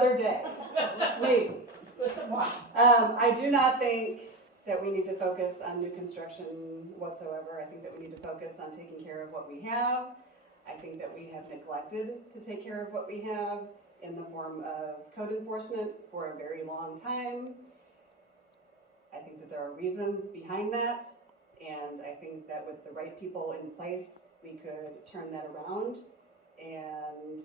another day, maybe. With some wine. I do not think that we need to focus on new construction whatsoever. I think that we need to focus on taking care of what we have. I think that we have neglected to take care of what we have in the form of code enforcement for a very long time. I think that there are reasons behind that, and I think that with the right people in place, we could turn that around and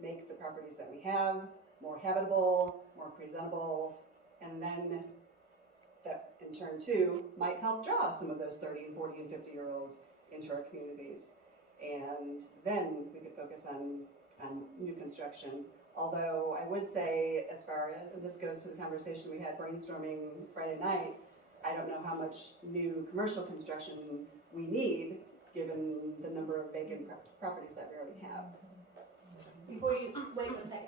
make the properties that we have more habitable, more presentable, and then that in turn too might help draw some of those 30 and 40 and 50-year-olds into our communities. And then we could focus on new construction. Although I would say, as far as this goes to the conversation we had brainstorming Friday night, I don't know how much new commercial construction we need given the number of vacant properties that we already have. Before you, wait 1 second.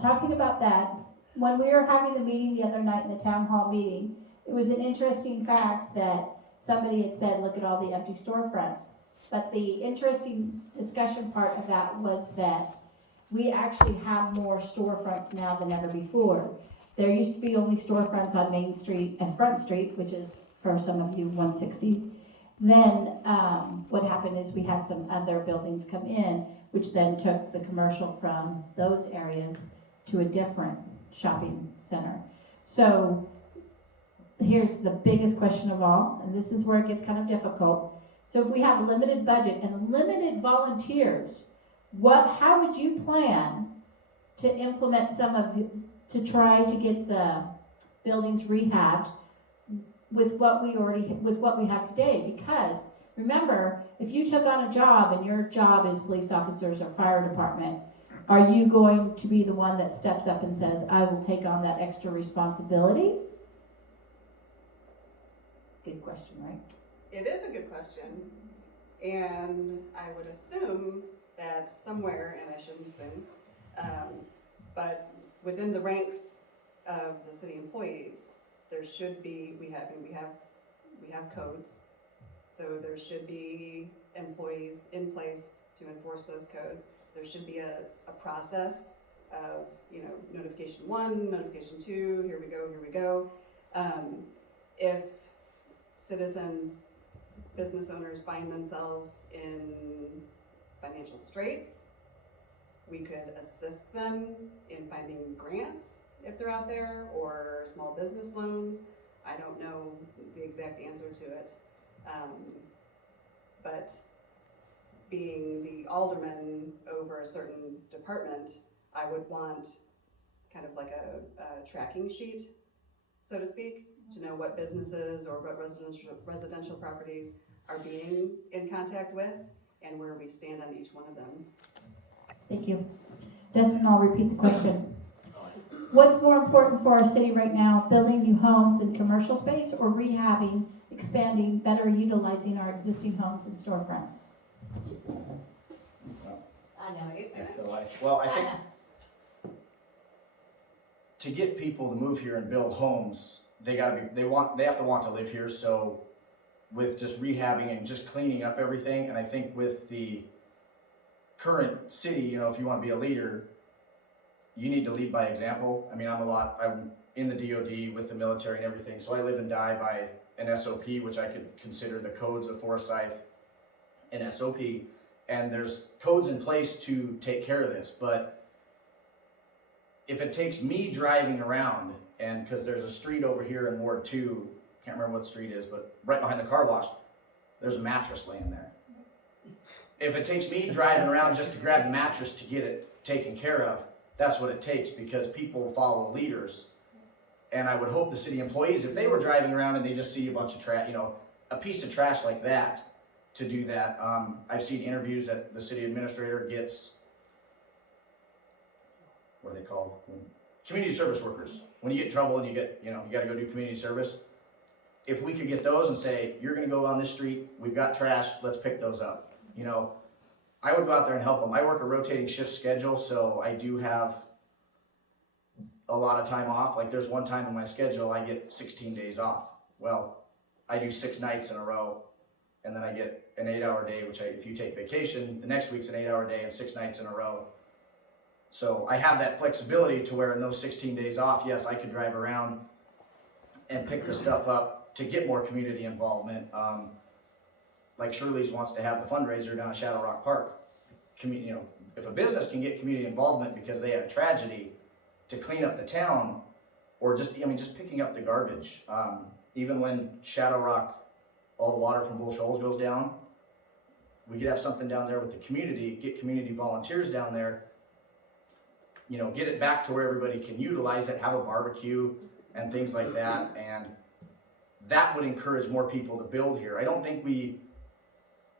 Talking about that, when we were having the meeting the other night in the town hall meeting, it was an interesting fact that somebody had said, look at all the empty storefronts. But the interesting discussion part of that was that we actually have more storefronts now than ever before. There used to be only storefronts on Main Street and Front Street, which is, for some of you, 160. Then what happened is we had some other buildings come in, which then took the commercial from those areas to a different shopping center. So here's the biggest question of all, and this is where it gets kind of difficult. So if we have a limited budget and limited volunteers, how would you plan to implement to try to get the buildings rehabbed with what we have today? Because remember, if you took on a job and your job is police officers or fire department, are you going to be the one that steps up and says, I will take on that extra responsibility? Good question, right? It is a good question, and I would assume that somewhere, and I shouldn't assume, but within the ranks of the city employees, there should be, we have codes, so there should be employees in place to enforce those codes. There should be a process of, notification 1, notification 2, here we go. If citizens, business owners find themselves in financial straits, we could assist them in finding grants if they're out there, or small business loans. I don't know the exact answer to it. But being the alderman over a certain department, I would want kind of like a tracking sheet, so to speak, to know what businesses or what residential properties are being in contact with and where we stand on each one of them. Thank you. Destin, I'll repeat the question. What's more important for our city right now, building new homes and commercial space, or rehabbing, expanding, better utilizing our existing homes and storefronts? I know you. Well, I think to get people to move here and build homes, they have to want to live here. So with just rehabbing and just cleaning up everything, and I think with the current city, if you want to be a leader, you need to lead by example. I mean, I'm in the DOD with the military and everything, so I live and die by an SOP, which I could consider the codes of Forsyth an SOP, and there's codes in place to take care of this. But if it takes me driving around, and because there's a street over here in Ward 2, can't remember what street it is, but right behind the car wash, there's a mattress laying there. If it takes me driving around just to grab the mattress to get it taken care of, that's what it takes, because people follow leaders. And I would hope the city employees, if they were driving around and they just see a bunch of trash, a piece of trash like that, to do that. I've seen interviews that the city administrator gets, what are they called? Community service workers. When you get in trouble and you got to go do community service. If we could get those and say, you're going to go on this street, we've got trash, let's pick those up. I would go out there and help them. I work a rotating shift schedule, so I do have a lot of time off. Like there's one time in my schedule I get 16 days off. Well, I do 6 nights in a row, and then I get an 8-hour day, which if you take vacation, the next week's an 8-hour day and 6 nights in a row. So I have that flexibility to where in those 16 days off, yes, I could drive around and pick the stuff up to get more community involvement. Like Shirley's wants to have the fundraiser down at Shadow Rock Park. You know, if a business can get community involvement because they had a tragedy to clean up the town, or just, I mean, just picking up the garbage. Even when Shadow Rock, all the water from Bull Shoals goes down, we could have something down there with the community, get community volunteers down there, you know, get it back to where everybody can utilize it, have a barbecue and things like that, and that would encourage more people to build here. I don't think we,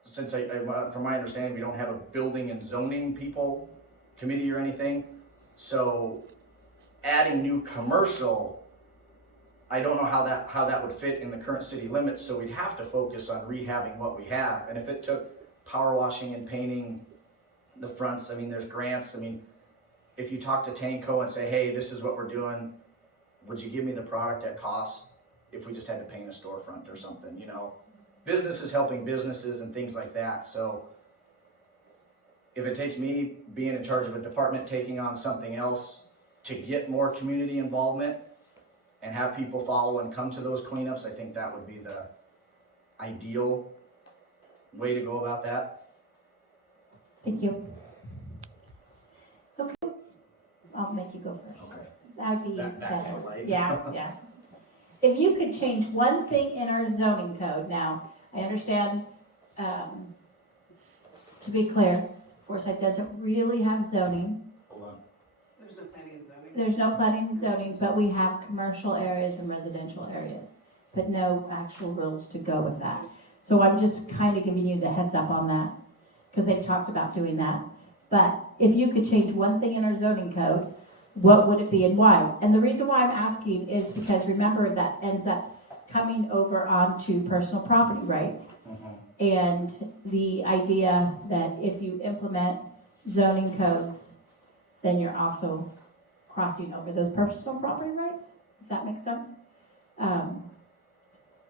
since from my understanding, we don't have a building and zoning people committee or anything, so adding new commercial, I don't know how that would fit in the current city limits, so we'd have to focus on rehabbing what we have. And if it took power washing and painting the fronts, I mean, there's grants. I mean, if you talk to Tanco and say, hey, this is what we're doing, would you give me the product at cost if we just had to paint a storefront or something, you know? Businesses helping businesses and things like that. So if it takes me being in charge of a department taking on something else to get more community involvement and have people follow and come to those cleanups, I think that would be the ideal way to go about that. Thank you. Okay, I'll make you go first. Okay. That'd be Back to better. the light. Yeah, yeah. If you could change one thing in our zoning code, now, I understand, to be clear, Forsyth doesn't really have zoning. Hold on. There's no planning and zoning. There's no planning and zoning, but we have commercial areas and residential areas, but no actual rules to go with that. So I'm just kind of giving you the heads up on that, because they've talked about doing that. But if you could change one thing in our zoning code, what would it be and why? And the reason why I'm asking is because remember that ends up coming over onto personal property rights. And the idea that if you implement zoning codes, then you're also crossing over those personal property rights, if that makes sense.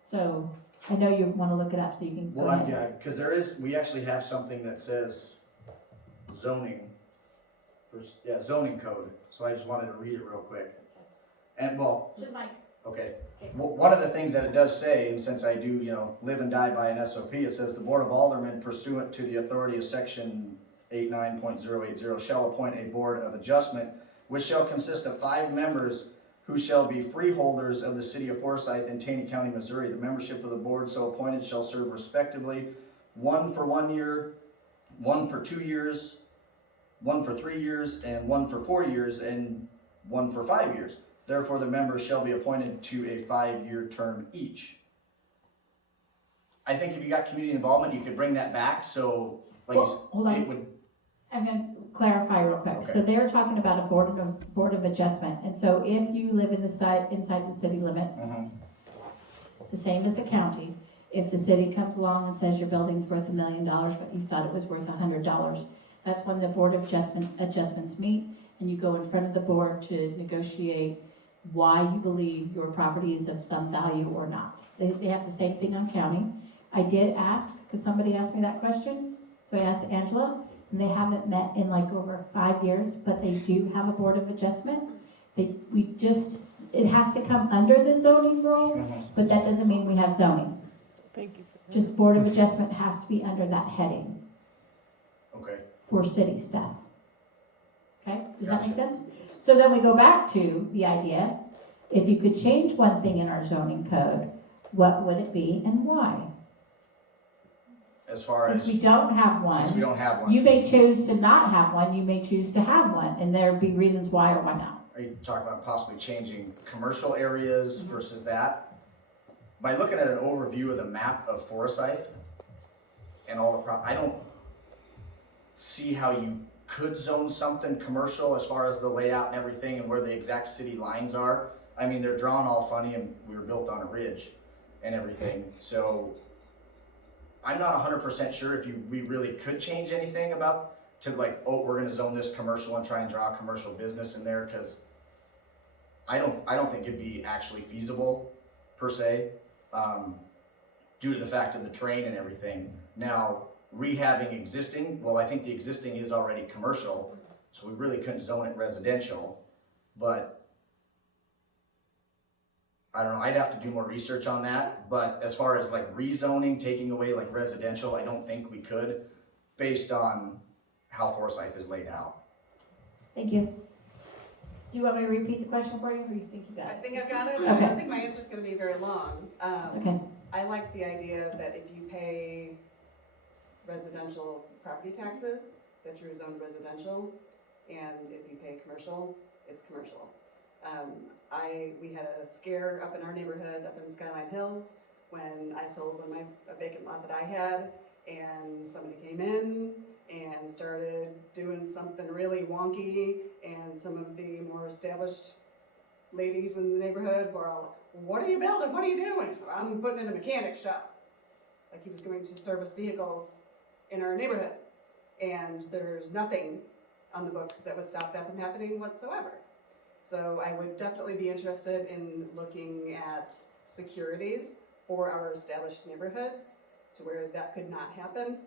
So I know you want to look it up so you can go Well, ahead. yeah, because we actually have something that says zoning, zoning code, so I just wanted to read it real quick. And well, Should Mike, okay, okay. one of the things that it does say, and since I do, you know, live and die by an SOP, it says the Board of Aldermen pursuant to the authority of section 89.080 shall appoint a Board of Adjustment, which shall consist of 5 members who shall be freeholders of the city of Forsyth and Taney County, Missouri. The membership of the board so appointed shall serve respectively 1 for 1 year, 1 for 2 years, 1 for 3 years, and 1 for 4 years, and 1 for 5 years. Therefore, the members shall be appointed to a 5-year term each. I think if you got community involvement, you could bring that back, so like Well, hold on. it would, I'm going to clarify real quick. Okay. So they're talking about a board of adjustment. And so if you live inside the city limits, the same as the county, if the city comes along and says your building's worth $1 million, but you thought it was worth $100, that's when the board of adjustments meet, and you go in front of the board to negotiate why you believe your property is of some value or not. They have the same thing on county. I did ask, because somebody asked me that question, so I asked Angela, and they haven't met in like over 5 years, but they do have a board of adjustment. It has to come under the zoning rule, but that doesn't mean we have zoning. Thank you. Just board of adjustment has to be under that heading okay. for city stuff. Okay, does that make Gotcha. sense? So then we go back to the idea, if you could change one thing in our zoning code, what would it be and why? As far as, Since we don't have since we one, don't have one. you may choose to not have one, you may choose to have one, and there'd be reasons why or why not. Are you talking about possibly changing commercial areas versus that? By looking at an overview of the map of Forsyth and all the I don't see how you could zone something commercial as far as the layout and everything and where the exact city lines are. I mean, they're drawn all funny and we were built on a ridge and everything. So I'm not 100% sure if we really could change anything about to like, oh, we're gonna zone this commercial and try and draw a commercial business in there, because I don't think it'd be actually feasible per se, due to the fact of the terrain and everything. Now, rehabbing existing, well, I think the existing is already commercial, So we really couldn't zone it residential, but I don't know, I'd have to do more research on that, but as far as like rezoning, taking away like residential, I don't think we could, based on how Forsyth is laid out. Thank you. Do you want me to repeat the question for you, or you think you got I it? think I've got it. I Okay. don't think my answer's gonna be very long. Okay, I like the idea that if you pay residential property taxes, that you're zoned residential, and if you pay commercial, it's commercial. We had a scare up in our neighborhood, up in Skyline Hills, when I sold a vacant lot that I had, and somebody came in and started doing something really wonky, and some of the more established ladies in the neighborhood were all, "What are you building? What are you doing?" "I'm putting in a mechanic shop." Like he was going to service vehicles in our neighborhood. And there's nothing on the books that would stop that from happening whatsoever. So I would definitely be interested in looking at securities for our established neighborhoods to where that could not happen.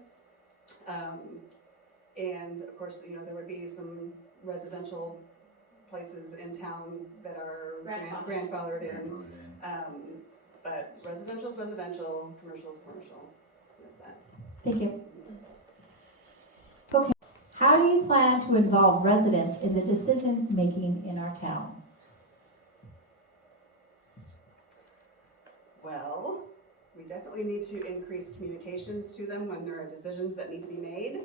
And of course, there would be some residential places in town that are grandfathered in. But residential is residential, commercial is commercial. That's that. thank you. Okay, how do you plan to involve residents in the decision-making in our town? Well, we definitely need to increase communications to them when there are decisions that need to be made.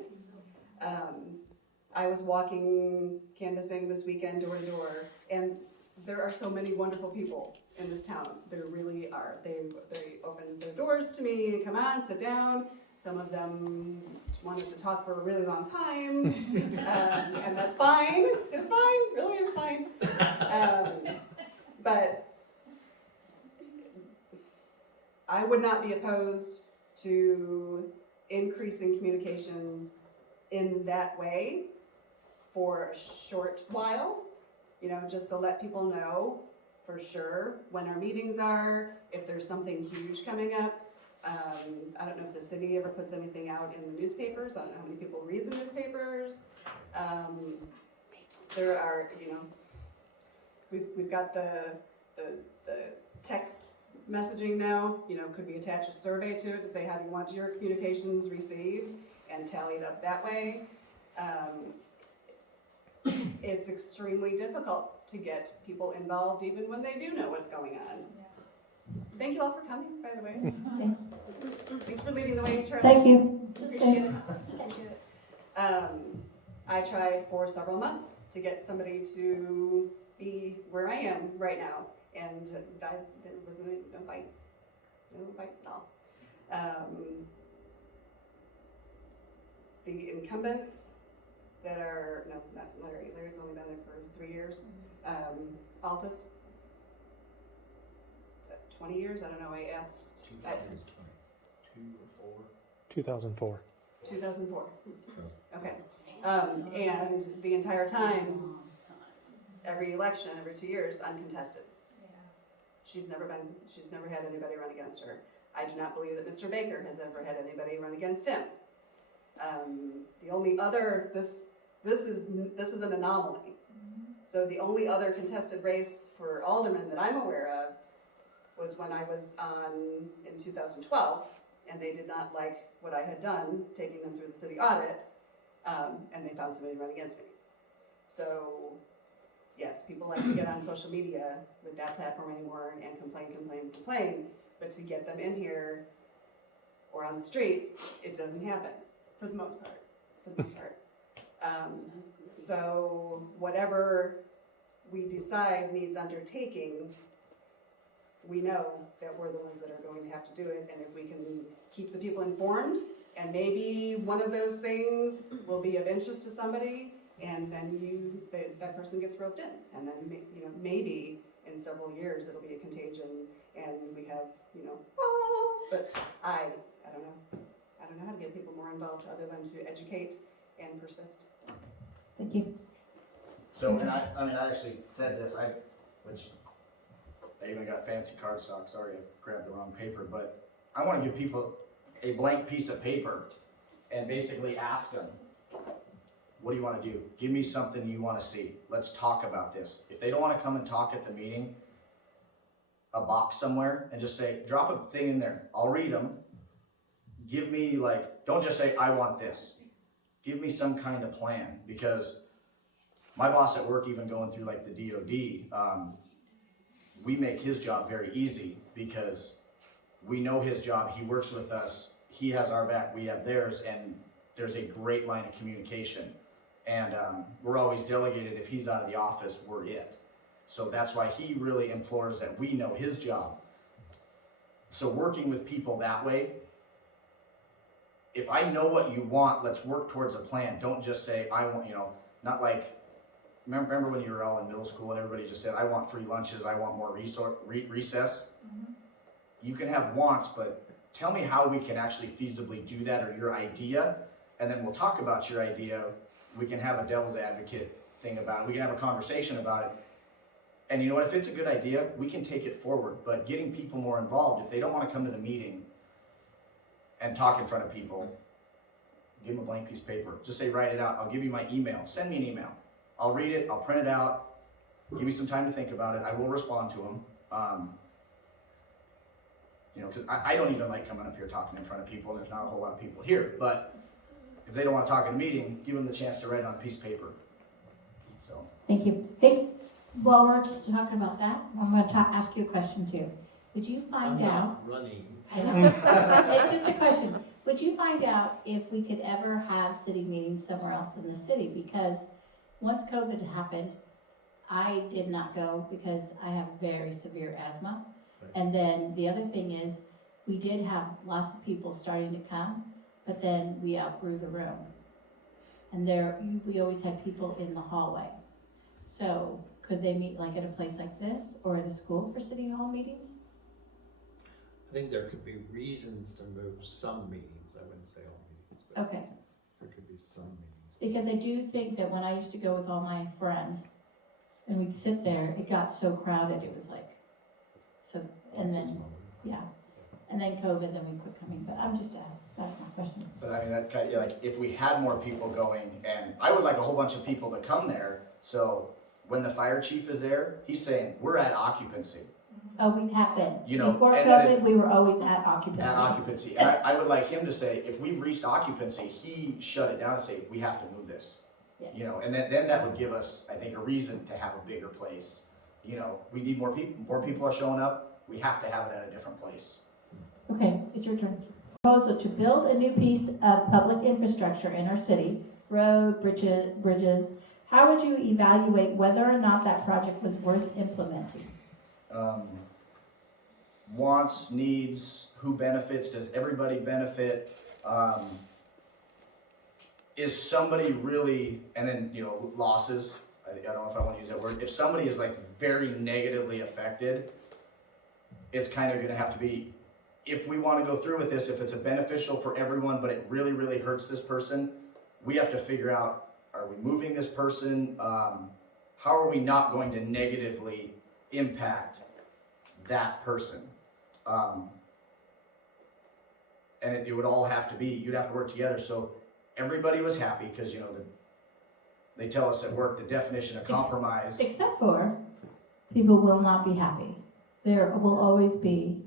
I was walking, canvassing this weekend door to door, and there are so many wonderful people in this town. There really are. They opened their doors to me, come on, sit down. Some of them wanted to talk for a really long time, and that's fine. It's fine, really, it's fine. But I would not be opposed to increasing communications in that way for a short while, just to let people know for sure when our meetings are, if there's something huge coming up. I don't know if the city ever puts anything out in the newspapers. I don't know how many people read the newspapers. There are, we've got the text messaging now. Could we attach a survey to it to say how do you want your communications received and tally it up that way? It's extremely difficult to get people involved even when they do know what's going on. Thank you all for coming, by the way. Thanks for leading the way, Charlie. Thank you. Appreciate it. Appreciate it. I tried for several months to get somebody to be where I am right now, and there wasn't no bites. No bites at all. The incumbents that are, no, not Larry. Larry's only been there for 3 years. Altus, 20 years? I don't know. I asked. 2004. 2004. Okay. And the entire time, every election, every 2 years, uncontested. She's never had anybody run against her. I do not believe that Mr. Baker has ever had anybody run against him. The only other, this is an anomaly. So the only other contested race for alderman that I'm aware of was when I was on in 2012, and they did not like what I had done, taking them through the city audit, and they found somebody to run against me. So, yes, people like to get on social media with that platform anymore and complain, but to get them in here or on the streets, it doesn't happen, for the most part. So whatever we decide needs undertaking, we know that we're the ones that are going to have to do it, and if we can keep the people informed, and maybe one of those things will be of interest to somebody, and then that person gets roped in, and then maybe in several years it'll be a contagion, and we have but I don't know. I don't know how to get people more involved other than to educate and persist. Thank you. So, and I actually said this, which I even got fancy cardstock, sorry I grabbed the wrong paper, but I want to give people a blank piece of paper and basically ask them, what do you wanna do? Give me something you wanna see. Let's talk about this. If they don't wanna come and talk at the meeting, a box somewhere and just say, drop a thing in there. I'll read them. Give me don't just say, I want this. Give me some kind of plan, because my boss at work, even going through like the DOD, we make his job very easy because we know his job. He works with us. He has our back. We have theirs, and there's a great line of communication. And we're always delegated. If he's out of the office, we're it. So that's why he really implores that we know his job. So working with people that way, if I know what you want, let's work towards a plan. Don't just say, I want, not like, remember when you were all in middle school and everybody just said, I want free lunches, I want more recess? Mhm. You can have wants, but tell me how we can actually feasibly do that, or your idea, and then we'll talk about your idea. We can have a devil's advocate thing about it. We can have a conversation about it. And you know what, if it's a good idea, we can take it forward. But getting people more involved, if they don't want to come to the meeting and talk in front of people, give them a blank piece of paper. Just say, write it out. I'll give you my email. Send me an email. I'll read it. I'll print it out. Give me some time to think about it. I will respond to them. Because I don't even like coming up here talking in front of people, and there's not a whole lot of people here. But if they don't want to talk in a meeting, give them the chance to write it on a piece of paper. So. Thank you. Hey, while we're just talking about that, I'm going to ask you a question too. Would you find I'm out? not running. I know. It's just a question. Would you find out if we could ever have city meetings somewhere else than the city? Because once COVID happened, I did not go because I have very severe asthma. Right. And then the other thing is, we did have lots of people starting to come, but then we outgrew the room. And we always had people in the hallway. So could they meet like at a place like this or at a school for city hall meetings? I think there could be reasons to move some meetings. I wouldn't say all meetings, but Okay. there could be some meetings. Because I do think that when I used to go with all my friends, and we'd sit there, it got so crowded, it was like, so, and Lots of then, smaller. yeah. And then COVID, then we quit coming, but I'm just, that's my question. But I mean, that kind of, if we had more people going, and I would like a whole bunch of people to come there, so when the fire chief is there, he's saying, we're at occupancy. Oh, we have been. Before and then COVID, we were always at occupancy. At occupancy. And I would like him to say, if we've reached occupancy, he shut it down and say, we have to move this. Yes. And then that would give us, I think, a reason to have a bigger place. We need more people are showing up, we have to have it at a different place. Okay, it's your turn. Proposal to build a new piece of public infrastructure in our city, road, bridges. How would you evaluate whether or not that project was worth implementing? Wants, needs, who benefits, does everybody benefit? Is somebody really, and then, losses, I don't know if I want to use that word. If somebody is like very negatively affected, it's kind of gonna have to be, if we want to go through with this, if it's a beneficial for everyone, but it really, really hurts this person, we have to figure out, are we moving this person? How are we not going to negatively impact that person? And it would all have to be, you'd have to work together. So everybody was happy because, they tell us at work, the definition of compromise. Except for, people will not be happy. There will always be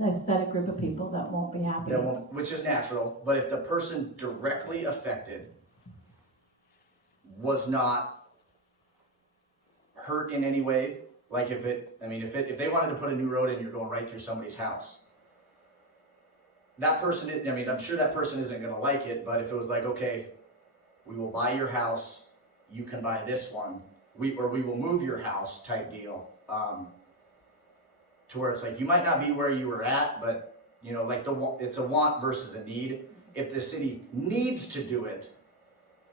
a set of group of people that won't be happy. Which is natural, but if the person directly affected was not hurt in any way, like if they wanted to put a new road in, you're going right through somebody's house. That person, I'm sure that person isn't gonna like it, but if it was like, okay, we will buy your house, you can buy this one, we will move your house type deal, to where it's like, you might not be where you were at, but, it's a want versus a need. If the city needs to do it,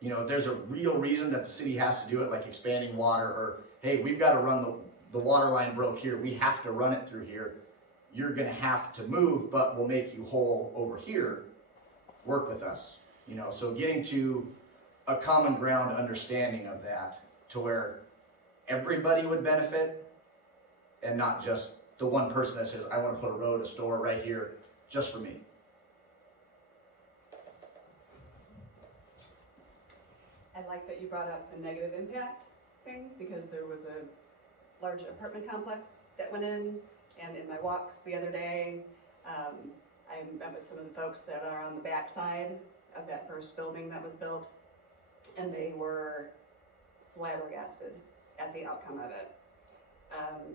if there's a real reason that the city has to do it, like expanding water, or, hey, we've gotta run the water line broke here, we have to run it through here, you're gonna have to move, but we'll make you whole over here, work with us. So getting to a common ground understanding of that, to where everybody would benefit, and not just the one person that says, I wanna put a road, a store right here, just for me. I I like that you brought up the negative impact thing, because there was a large apartment complex that went in, and in my walks the other day, I met with some of the folks that are on the back side of that first building that was built, and they were flabbergasted at the outcome of it.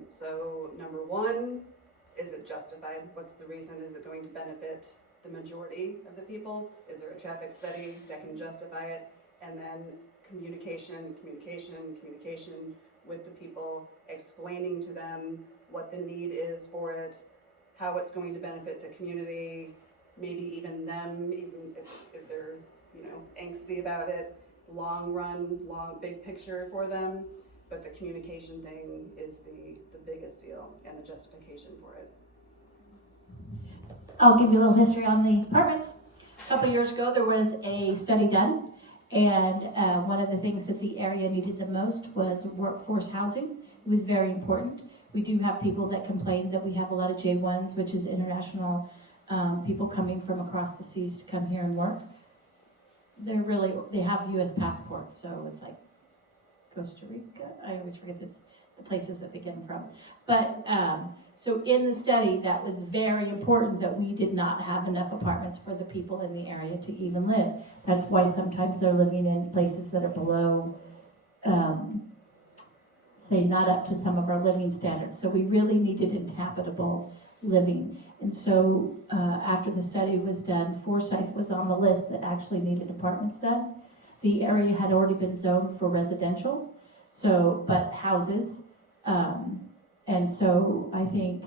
So number one, is it justified? What's the reason? Is it going to benefit the majority of the people? Is there a traffic study that can justify it? And then communication with the people, explaining to them what the need is for it, how it's going to benefit the community, maybe even them, even if they're, angsty about it, long run, big picture for them. But the communication thing is the biggest deal, and the justification for it. I'll give you a little history on the apartments. A couple years ago, there was a study done, and one of the things that the area needed the most was workforce housing. It was very important. We do have people that complain that we have a lot of J1s, which is international people coming from across the seas to come here and work. They have U.S. passports, so it's like Costa Rica. I always forget the places that they get them from. But so in the study, that was very important that we did not have enough apartments for the people in the area to even live. That's why sometimes they're living in places that are below, say, not up to some of our living standards. So we really needed inhabitable living. And so after the study was done, Forsyth was on the list that actually needed apartments done. The area had already been zoned for residential, but houses. And so I think,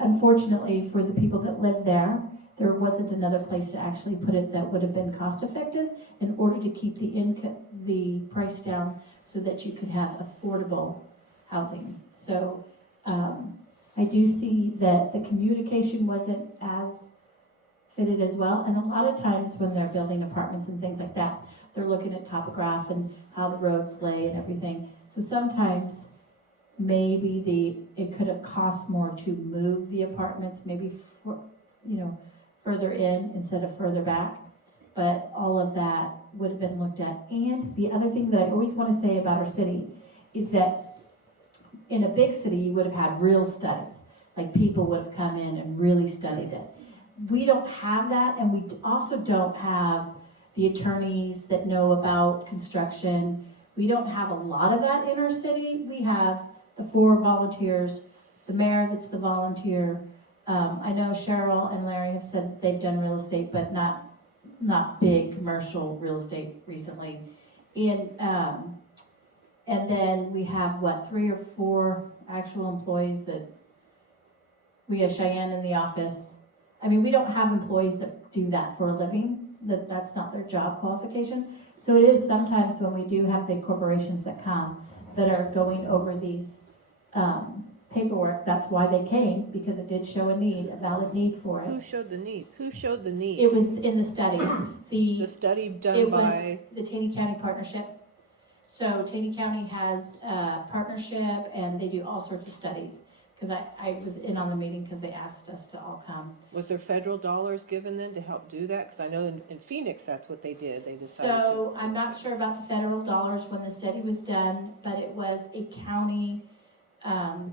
unfortunately, for the people that live there, there wasn't another place to actually put it that would have been cost effective in order to keep the price down so that you could have affordable housing. So I do see that the communication wasn't as fitted as well. And a lot of times when they're building apartments and things like that, they're looking at topograph and how the roads lay and everything. So sometimes maybe it could have cost more to move the apartments, maybe further in instead of further back. But all of that would have been looked at. And the other thing that I always want to say about our city is that in a big city, you would have had real studies. Like people would have come in and really studied it. We don't have that, and we also don't have the attorneys that know about construction. We don't have a lot of that in our city. We have the 4 volunteers, the mayor that's the volunteer. I know Cheryl and Larry have said that they've done real estate, but not big commercial real estate recently. And then we have 3 or 4 actual employees that we have Cheyenne in the office. I mean, we don't have employees that do that for a living. That's not their job qualification. So it is sometimes when we do have big corporations that come that are going over these paperwork. That's why they came, because it did show a valid need for Who it. showed the need? Who showed the need? It was in the study. The study done It by, was the Taney County Partnership. So Taney County has a partnership, and they do all sorts of studies. Because I was in on the meeting because they asked us to all come. was there federal dollars given then to help do that? Because I know in Phoenix, that's what they did. They decided to. So I'm not sure about the federal dollars when the study was done, but it was a county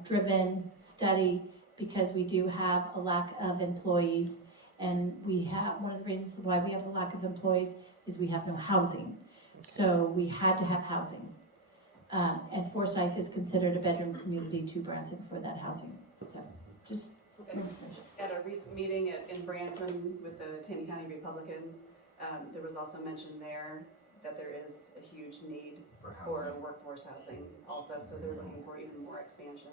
driven study because we do have a lack of employees, and one of the reasons why we have a lack of employees is we have no housing. So we had to have housing. And Forsyth is considered a bedroom community to Branson for that housing. So just At a recent meeting in Branson with the Taney County Republicans, there was also mentioned there that there is a huge need for workforce housing also, so they're looking for even more expansion.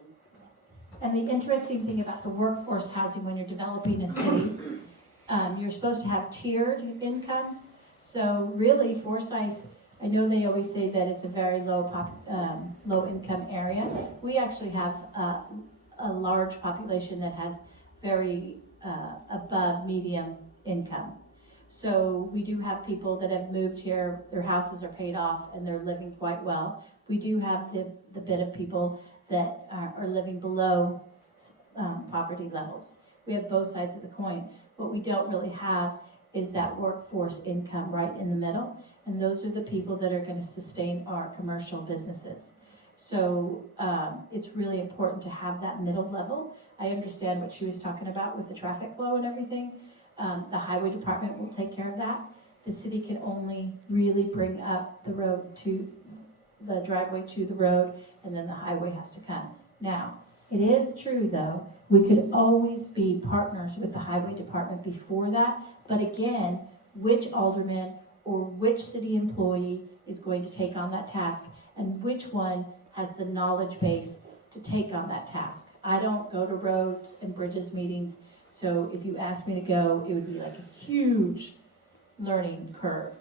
And the interesting thing about the workforce housing when you're developing a city, you're supposed to have tiered incomes. So really Forsyth, I know they always say that it's a very low income area. We actually have a large population that has very above medium income. So we do have people that have moved here, their houses are paid off, and they're living quite well. We do have the bit of people that are living below poverty levels. We have both sides of the coin. What we don't really have is that workforce income right in the middle. and those are the people that are gonna sustain our commercial businesses. So, it's really important to have that middle level. I understand what she was talking about with the traffic flow and everything. The highway department will take care of that. The city can only really bring up the road to, the driveway to the road, and then the highway has to come. Now, it is true though, we could always be partners with the highway department before that, but again, which alderman or which city employee is going to take on that task, and which one has the knowledge base to take on that task. I don't go to roads and bridges meetings, so if you asked me to go, it would be like a huge learning curve.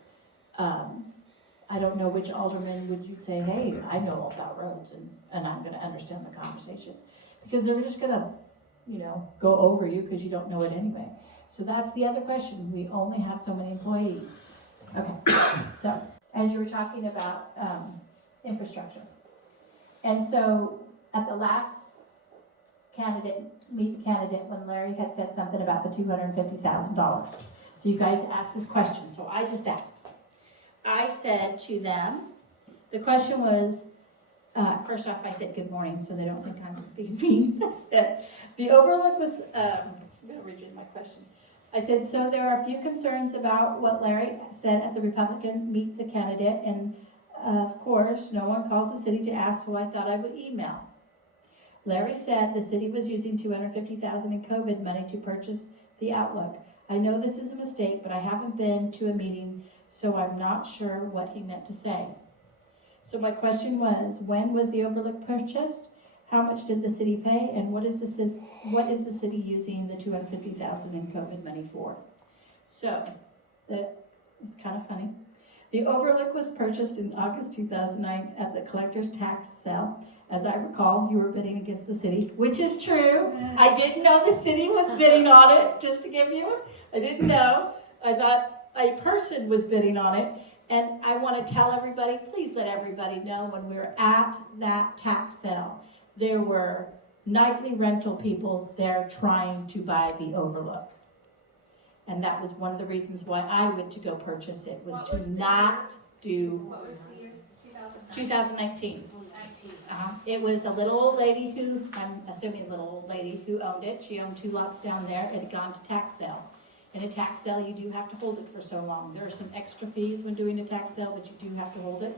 I don't know which alderman would you say, hey, I know all about roads and I'm gonna understand the conversation. Because they're just gonna, go over you because you don't know it anyway. So that's the other question. We only have so many employees. Okay, so as you were talking about infrastructure. And so at the last meet the candidate, when Larry had said something about the $250,000. So you guys asked this question, so I just asked. I said to them, the question was, first off, I said good morning, so they don't think I'm being mean. I said, the overlook was, I'm gonna read you my question. I said, so there are a few concerns about what Larry said at the Republican meet the candidate, and of course, no one calls the city to ask, so I thought I would email. Larry said the city was using $250,000 in COVID money to purchase the Outlook. I know this is a mistake, but I haven't been to a meeting, so I'm not sure what he meant to say. So my question was, when was the Overlook purchased? How much did the city pay? And what is the city using the $250,000 in COVID money for? So, it's kind of funny. The Overlook was purchased in August 2009 at the collector's tax sale. As I recall, you were bidding against the city, which is true. I didn't know the city was bidding on it, just to give you, I didn't know. I thought a person was bidding on it. And I want to tell everybody, please let everybody know, when we were at that tax sale, there were nightly rental people there trying to buy the Overlook. And that was one of the reasons why I went to go purchase it, was to not do What was the year? 2019. 19. It was a little old lady who, I'm assuming a little old lady who owned it. She owned 2 lots down there. It had gone to tax sale. In a tax sale, you do have to hold it for so long. There are some extra fees when doing a tax sale, but you do have to hold it.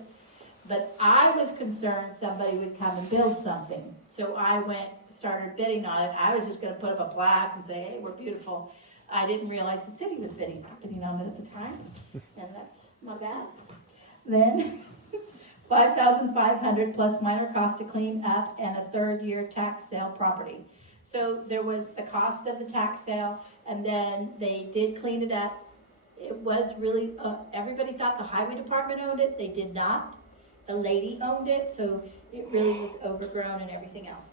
But I was concerned somebody would come and build something. So I started bidding on it. I was just gonna put up a plaque and say, hey, we're beautiful. I didn't realize the city was bidding on it at the time, and that's my bad. Then, $5,500 plus minor cost to clean up and a 3rd-year tax sale property. So there was the cost of the tax sale, and then they did clean it up. It was really, everybody thought the highway department owned it. They did not. The lady owned it, so it really was overgrown and everything else.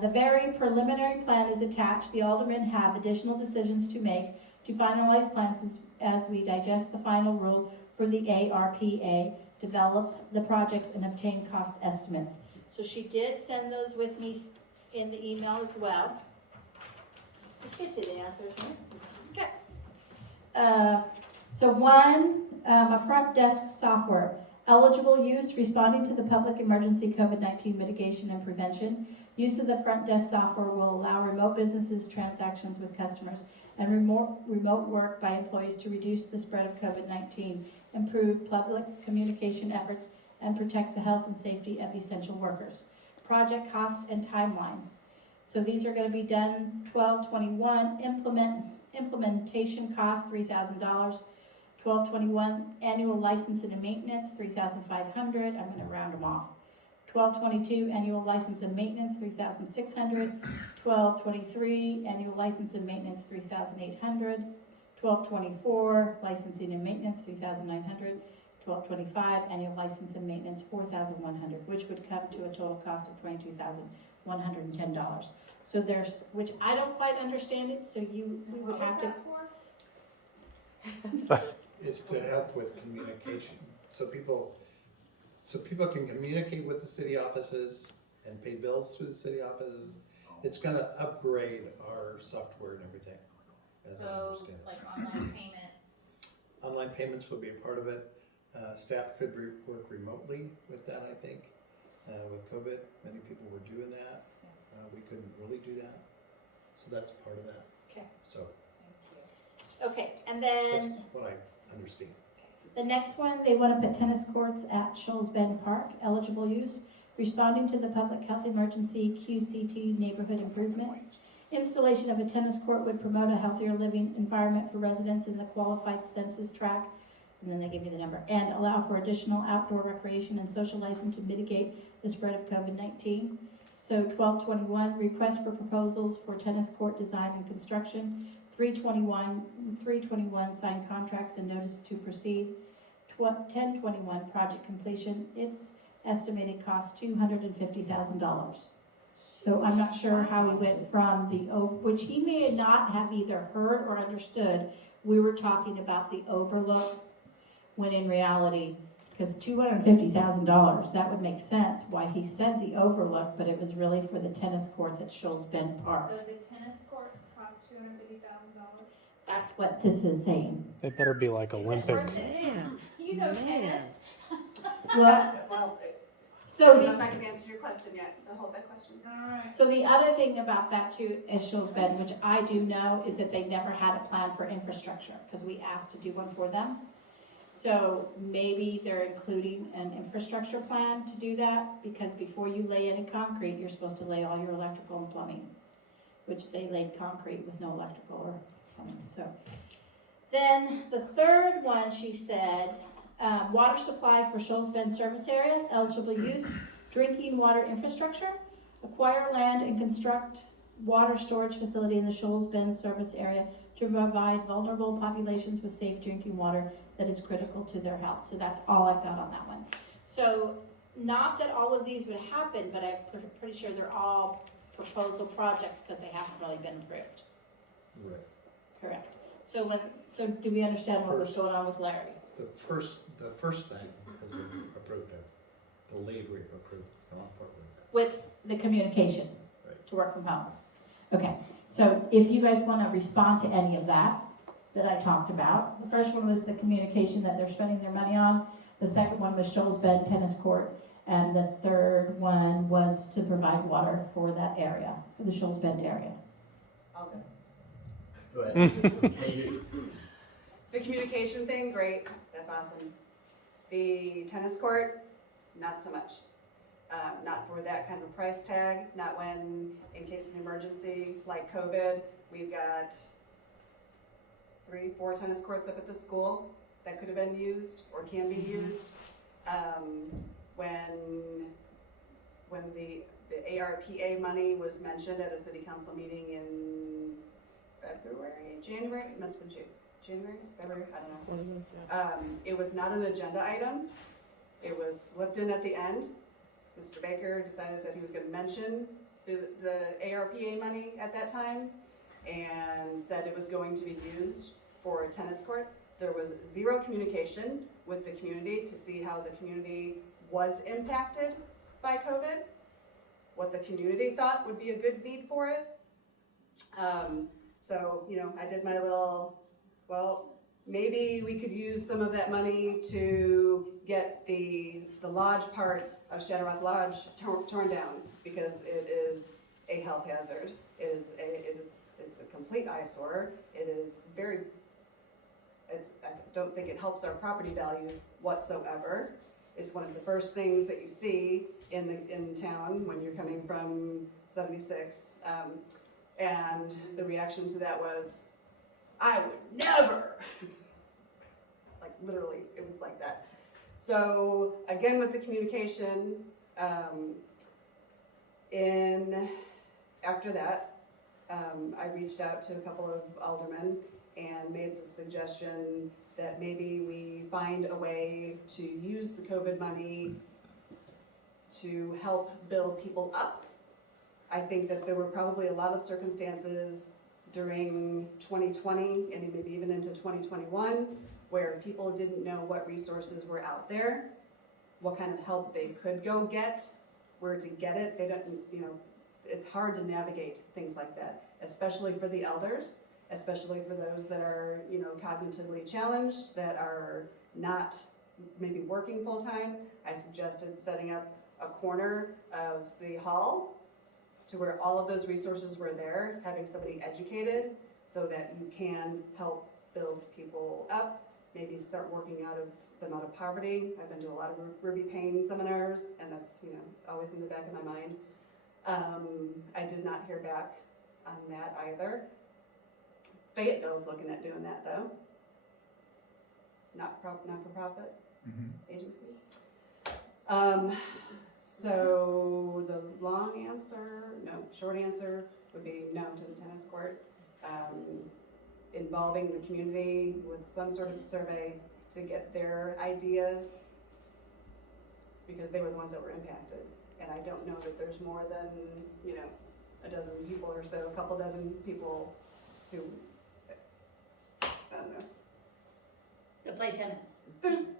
The very preliminary plan is attached. The aldermen have additional decisions to make to finalize plans as we digest the final rule for the ARPA, develop the projects, and obtain cost estimates. So she did send those with me in the email as well. Let's get to the answers, right? Okay. So one, a front desk software. Eligible use, responding to the public emergency COVID-19 mitigation and prevention. Use of the front desk software will allow remote businesses transactions with customers and remote work by employees to reduce the spread of COVID-19, improve public communication efforts, and protect the health and safety of essential workers. Project cost and timeline. So these are going to be done 12/21. Implementation cost $3,000. 12/21 annual license and maintenance $3,500. I'm going to round them off. 12/22 annual license and maintenance $3,600. 12/23 annual license and maintenance $3,800. 12/24 licensing and maintenance $3,900. 12/25 annual license and maintenance $4,100, which would come to a total cost of $22,110. So there's, which I don't quite understand it, so we would have to. It's to help with communication, so people can communicate with the city offices and pay bills through the city offices. It's gonna upgrade our software and everything, as I So, understand it. like online payments, online payments would be a part of it. Staff could work remotely with that, I think. With COVID, many people were doing that. We couldn't really do that. So that's part of that. Okay. So Okay, and that's then what I understand. the next one, they want to put tennis courts at Shoals Bend Park, eligible use, responding to the public health emergency, QCT neighborhood improvement. Installation of a tennis court would promote a healthier living environment for residents in the qualified census tract, and then they give you the number, and allow for additional outdoor recreation and socializing to mitigate the spread of COVID-19. So 1221, request for proposals for tennis court design and construction. 321, sign contracts and notice to proceed. 1021, project completion. Its estimated cost $250,000. So I'm not sure how he went from which he may not have either heard or understood. We were talking about the overlook, when in reality, because $250,000, that would make sense why he said the overlook, but it was really for the tennis courts at Shoals Bend Park. So the tennis courts cost $250,000? That's what this is saying. They better be like Is it Olympic. worth it? Man, You know man. tennis. Well, Well, so I don't know the, if I can answer your question yet, hold that question. Alright. so the other thing about that too is Shoals Bend, which I do know, is that they never had a plan for infrastructure, because we asked to do one for them. So maybe they're including an infrastructure plan to do that, because before you lay any concrete, you're supposed to lay all your electrical and plumbing, which they laid concrete with no electrical or plumbing, so. Then the third one, she said, water supply for Shoals Bend service area, eligible use, drinking water infrastructure, acquire land and construct water storage facility in the Shoals Bend service area to provide vulnerable populations with safe drinking water that is critical to their health. So that's all I've got on that one. So not that all of these would happen, but I'm pretty sure they're all proposal projects because they haven't really been approved. Right. Correct. So do we understand what was going on with Larry? The first thing has been approved, the lead we've approved, gone forward with that. With the communication Right. to work from home. Okay, so if you guys want to respond to any of that I talked about. The first one was the communication that they're spending their money on. The second one was Shoals Bend Tennis Court. And the third one was to provide water for that area, for the Shoals Bend area. All good. Go ahead. Hey, you. The communication thing, great, that's awesome. The tennis court, not so much. Not for that kind of price tag, not when, in case of an emergency like COVID, we've got 3-4 tennis courts up at the school that could have been used or can be used. When the ARPA money was mentioned at a city council meeting in January, it must have been January, February, I don't know. One of those, yeah. It was not an agenda item. It was slipped in at the end. Mr. Baker decided that he was gonna mention the ARPA money at that time and said it was going to be used for tennis courts. There was zero communication with the community to see how the community was impacted by COVID, what the community thought would be a good need for it. So, I did my little, well, maybe we could use some of that money to get the lodge part of Shadow Rock Lodge torn down, because it is a health hazard. It's a complete eyesore. I don't think it helps our property values whatsoever. It's one of the first things that you see in town when you're coming from 76. And the reaction to that was, I would never. Like literally, it was like that. So again, with the communication, after that, I reached out to a couple of aldermen and made the suggestion that maybe we find a way to use the COVID money to help build people up. I think that there were probably a lot of circumstances during 2020 and maybe even into 2021 where people didn't know what resources were out there, what kind of help they could go get, where to get it. They don't, it's hard to navigate things like that, especially for the elders. especially for those that are, you know, cognitively challenged, that are not maybe working full-time. I suggested setting up a corner of City Hall to where all of those resources were there, having somebody educated so that you can help build people up, maybe start working them out of poverty. I've been to a lot of Ruby Payne seminars, and that's, you know, always in the back of my mind. I did not hear back on that either. Fayetteville's looking at doing that though. Not for profit agencies. So the short answer would be no to the tennis courts. Involving the community with some sort of survey to get their ideas, because they were the ones that were impacted. And I don't know that there's more than, you know, a dozen people or so, a couple dozen people who, I don't know. To play tennis. There's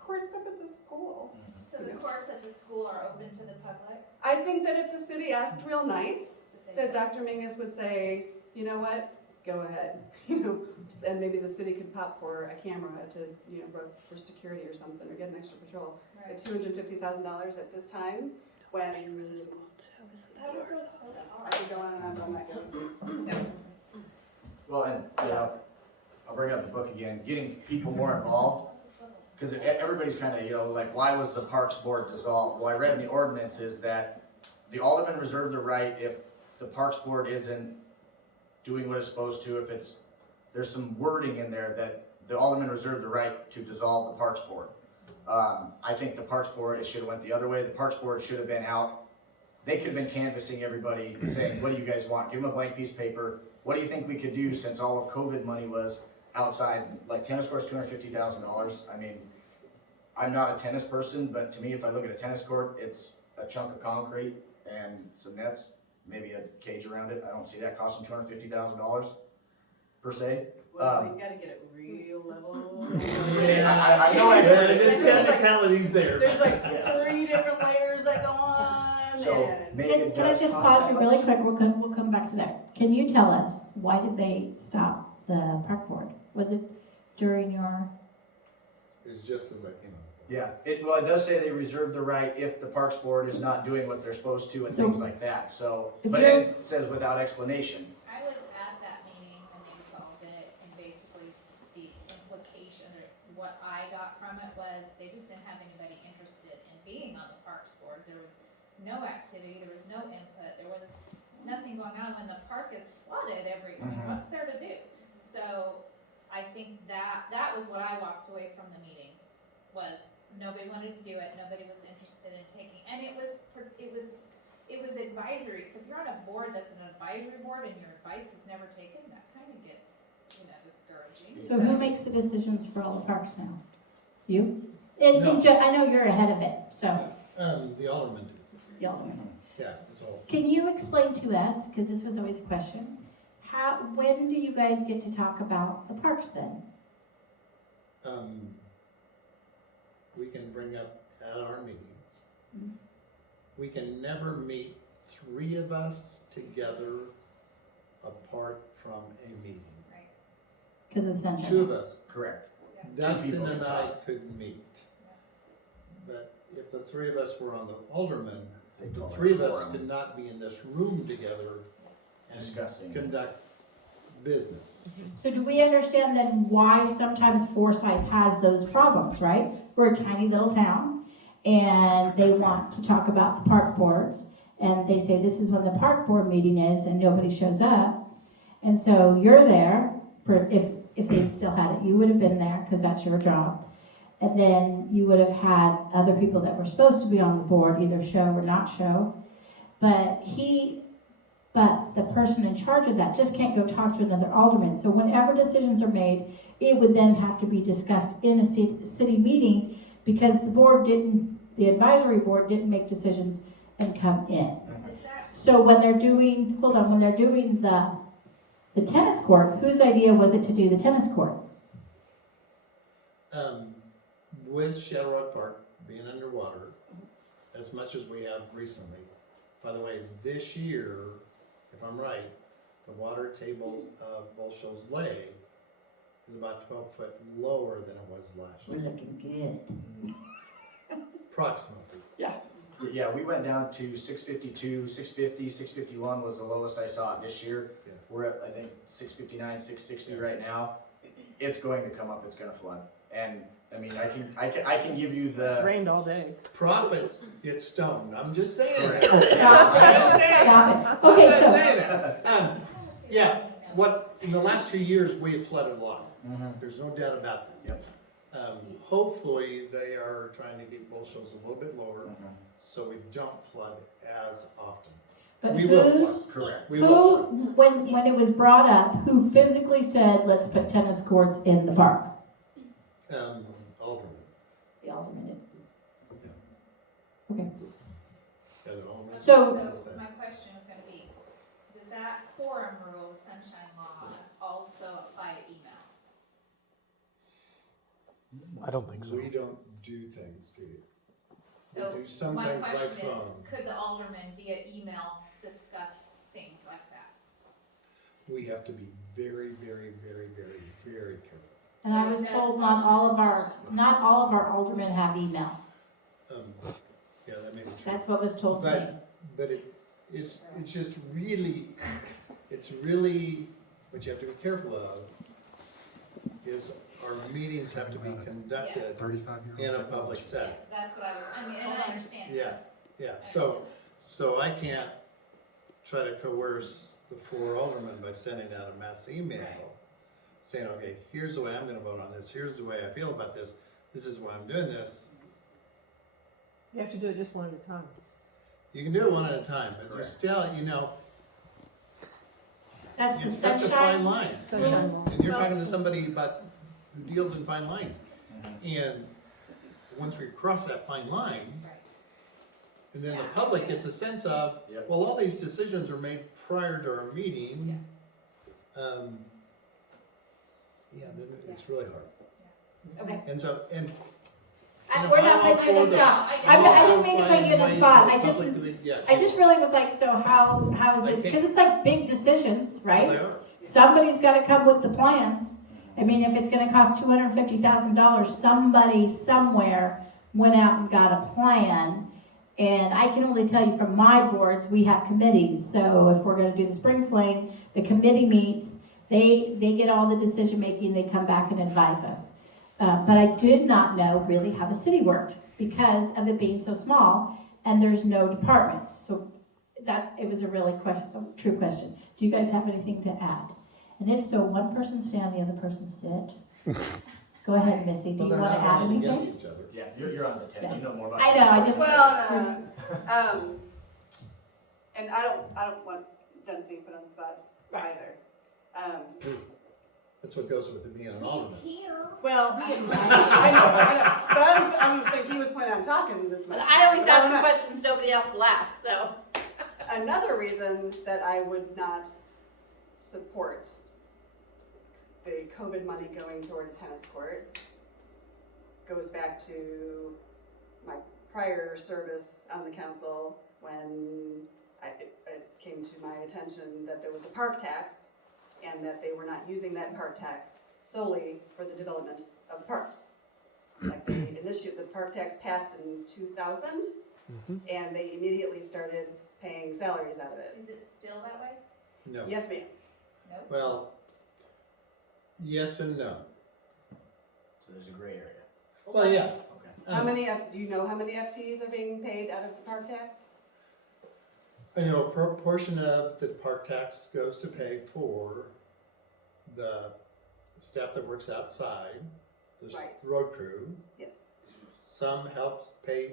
courts up at the school. So the courts at the school are open to the public? I think that if the city asked real nice, that Dr. Mingus would say, you know what, go ahead, you know, and maybe the city could pop for a camera to, you know, for security or something, or get an extra patrol. Right. At $250,000 at this time, when That would go so I could go on and on, but I'm not going to. Well, and, you know, I'll bring up the book again, getting people more involved, because everybody's kind of, you know, like, why was the Parks Board dissolved? Well, I read in the ordinances that the alderman reserved the right if the Parks Board isn't doing what it's supposed to, there's some wording in there that the alderman reserved the right to dissolve the Parks Board. I think the Parks Board, it should have went the other way. The Parks Board should have been out. They could have been canvassing everybody, saying, what do you guys want? Give them a blank piece of paper. What do you think we could do, since all of COVID money was outside, like tennis courts, $250,000. I mean, I'm not a tennis person, but to me, if I look at a tennis court, it's a chunk of concrete and some nets, maybe a cage around it. I don't see that costing $250,000 per se. Well, we gotta get it real level. I know I heard it. There's technicalities there. There's like Yes. 3 different layers that go on. So and maybe it Can I does just cost pause that you much. really quick, we'll come back to that. Can you tell us, why did they stop the park board? Was it during your, It's just as I came up. Yeah, it does say they reserve the right if the Parks Board is not doing what they're supposed to and So- things like that, so, If but you're- it says without explanation. I was at that meeting when they solved it, and basically the implication, or what I got from it was, they just didn't have anybody interested in being on the Parks Board. There was no activity, there was no input, there was nothing going on. When the park is flooded I mean, Mhm. what's there to do? So, I think that was what I walked away from the meeting, was nobody wanted to do it, nobody was interested in taking, and it was advisory. So if you're on a board that's an advisory board and your advice is never taken, that kind of gets, you know, discouraging. so who makes the decisions for all the parks now? You? No. I know you're ahead of it, so, The alderman did. y'all. Yeah, it's all. Can you explain to us, because this was always a question, when do you guys get to talk about the parks then? We can bring up at our meetings. Mhm. We can never meet 3 of us together apart from a meeting. Right. Because of the sunshine. 2 of us, Correct. Dustin people and can I talk. could meet. But if the 3 of us were on the alderman, They the call it 3 of us quorum. could not be in this room together and Discussing. conduct business. So do we understand then why sometimes Forsyth has those problems, right? We're a tiny little town, and they want to talk about the park boards, and they say this is when the park board meeting is, and nobody shows up. And so you're there, if they'd still had it, you would have been there, because that's your job. And then you would have had other people that were supposed to be on the board, either show or not show. But the person in charge of that just can't go talk to another alderman. So whenever decisions are made, it would then have to be discussed in a city meeting, because the advisory board didn't make decisions and come in. Is that, So when they're doing the tennis court, whose idea was it to do the tennis court? With Shadow Rock Park being underwater, as much as we have recently. By the way, this year, if I'm right, the water table of Bolshev's Lake is about 12 foot lower than it was last We're year, looking good. approximately. Yeah, we went down to 652, 650, 651 was the lowest I saw it this year. Yeah. We're at, I think, 659, 660 right now. It's going to come up, it's gonna flood. And, I mean, I can give you It's the, rained all day. Prophets get stoned, I'm just saying Correct. that. Stop it. I'm just saying. Stop it. I'm Okay, not so, saying that. Yeah, in the last few years, we have flooded a lot. There's no doubt about that. Yep. Hopefully, they are trying to get Bolshev's a little bit lower, so we don't flood as often. but We will who's, flood, correct. we who, will flood. when it was brought up, who physically said, let's put tennis courts in the park? Alderman. The alderman did. Yeah, Okay. the alderman. So- So my question was gonna be, does that quorum rule, sunshine law, also apply to email? I don't think so. We don't do things, do you? So We do my sometimes by question is, phone. could the alderman via email discuss things like that? We have to be very, very, very, very, very careful. And I was told not all of our aldermen have email. Yeah, that may be true. That's what was told to me. But it's just really, it's really, what you have to be careful of is our meetings have to be conducted Yes. 35-year-old. in a public setting. That's what I mean, and I understand. Yeah, so I can't try to coerce the 4 aldermen by sending out a mass email Right. saying, okay, here's the way I'm gonna vote on this, here's the way I feel about this, this is why I'm doing this. You have to do it just one at a time. You can do it one at a time, but you Correct. still, That's the it's such a fine sunshine. line. Sunshine law. And you're talking to somebody who deals in fine lines. And once we cross that fine line, Right. and then the Yeah. public gets a sense of, Yep. well, all these decisions were made prior to our meeting. Then it's really hard. Okay. And so, We're not putting you in a spot. I didn't mean to put you in a spot. I just really was like, so how is it, because it's like big decisions, right? They are. Somebody's gotta come with the plans. I mean, if it's gonna cost $250,000, somebody somewhere went out and got a plan. And I can only tell you from my boards, we have committees. So if we're gonna do the spring fling, the committee meets, they get all the decision making, they come back and advise us. But I did not know really how the city worked because of it being so small and there's no departments. So it was a really true question. Do you guys have anything to add? And if so, one person stay on the other person sit. Go ahead, Missy. Do you want to add anything? Against each other. Yeah, you're on the 10, Yeah. you know more about I know, I just- Well, and I don't want Dennis to be put on the spot either. That's what goes with it being an alderman. He's here. Well, I know, but I don't think he was planning on talking this much. But I always But ask I'm the not- questions nobody else will ask, so. Another reason that I would not support the COVID money going toward a tennis court goes back to my prior service on the council when it came to my attention that there was a park tax and that they were not using that park tax solely for the development of parks. Like the park tax passed in 2000 and they immediately started paying salaries out of it. Is it still that way? No. Yes, ma'am. No? Well, yes and no. So there's a gray area. Well, yeah. Okay. How many, do you know how many FTEs are being paid out of the park tax? I know a proportion of the park tax goes to pay for the staff that works outside, the Right. road crew. Yes. Some helps pay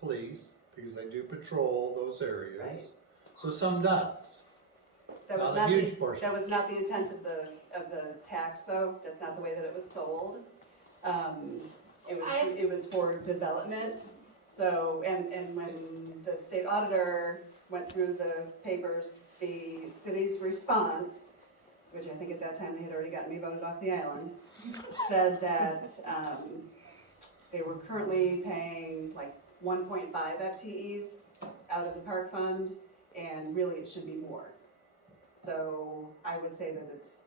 police because they do patrol those areas. Right. So some does. That was Not a not huge the, portion. that was not the intent of the tax though, that's not the way that it was sold. It was for development, so, and when the state auditor went through the papers, the city's response, which I think at that time they had already gotten me voted off the island, said that, they were currently paying like 1.5 FTEs out of the park fund, and really it should be more. So I would say that it's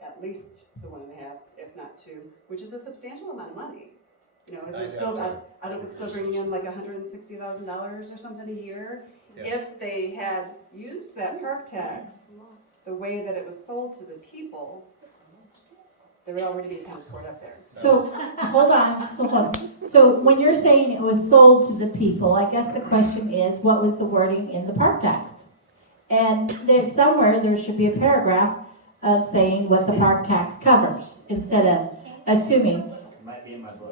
at least the 1.5, if not 2, which is a substantial amount of money. You know, is I'd it still, have to- I don't know if it's still bringing in like $160,000 or something a year. Yeah. If they had used that park tax the way that it was sold to the people, there would already be a tennis court up there. So, hold on. So when you're saying it was sold to the people, I guess the question is, what was the wording in the park tax? And there's somewhere, there should be a paragraph of saying what the park tax covers, instead of assuming. It might be in my book.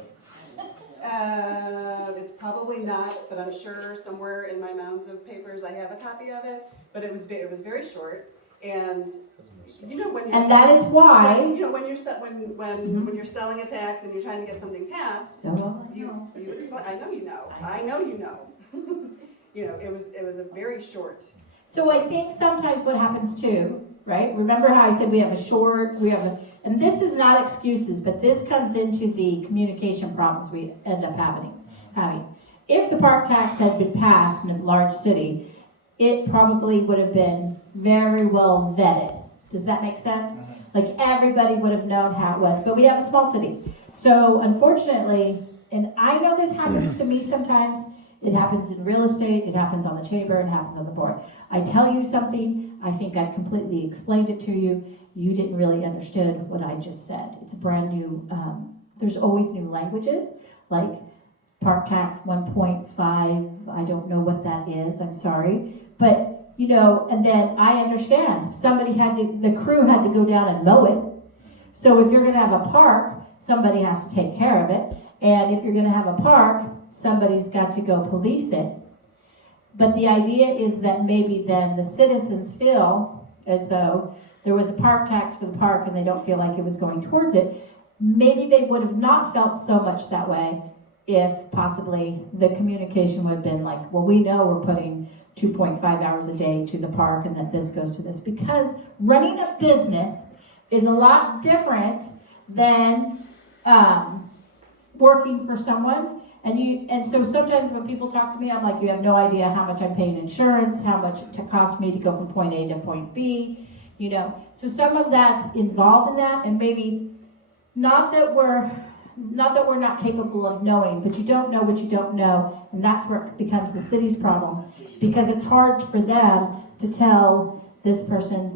It's probably not, but I'm sure somewhere in my mounds of papers I have a copy of it. But it was very short, and you know when you're And that is why. you know when you're when you're selling a tax and you're trying to get something passed, you explain. I know you know. You know, it was a very short. So I think sometimes what happens too, right? Remember how I said and this is not excuses, but this comes into the communication problems we end up having. If the park tax had been passed in a large city, it probably would have been very well vetted. Does that make sense? Like everybody would have known how it was, but we have a small city. So unfortunately, and I know this happens to me sometimes, it happens in real estate, it happens on the chamber, it happens on the board. I tell you something, I think I've completely explained it to you, you didn't really understand what I just said. It's brand new, there's always new languages, like park tax 1.5, I don't know what that is, I'm sorry. But, you know, and then I understand, the crew had to go down and mow it. So if you're gonna have a park, somebody has to take care of it. And if you're gonna have a park, somebody's got to go police it. But the idea is that maybe then the citizens feel as though there was a park tax for the park and they don't feel like it was going towards it. Maybe they would have not felt so much that way if possibly the communication would have been like, well, we know we're putting 2.5 hours a day to the park and that this goes to this. Because running a business is a lot different than working for someone. And so sometimes when people talk to me, I'm like, you have no idea how much I'm paying insurance, how much it costs me to go from point A to point B, you know. So some of that's involved in that, and maybe not that we're not capable of knowing, but you don't know what you don't know, and that's where it becomes the city's problem, because it's hard for them to tell this person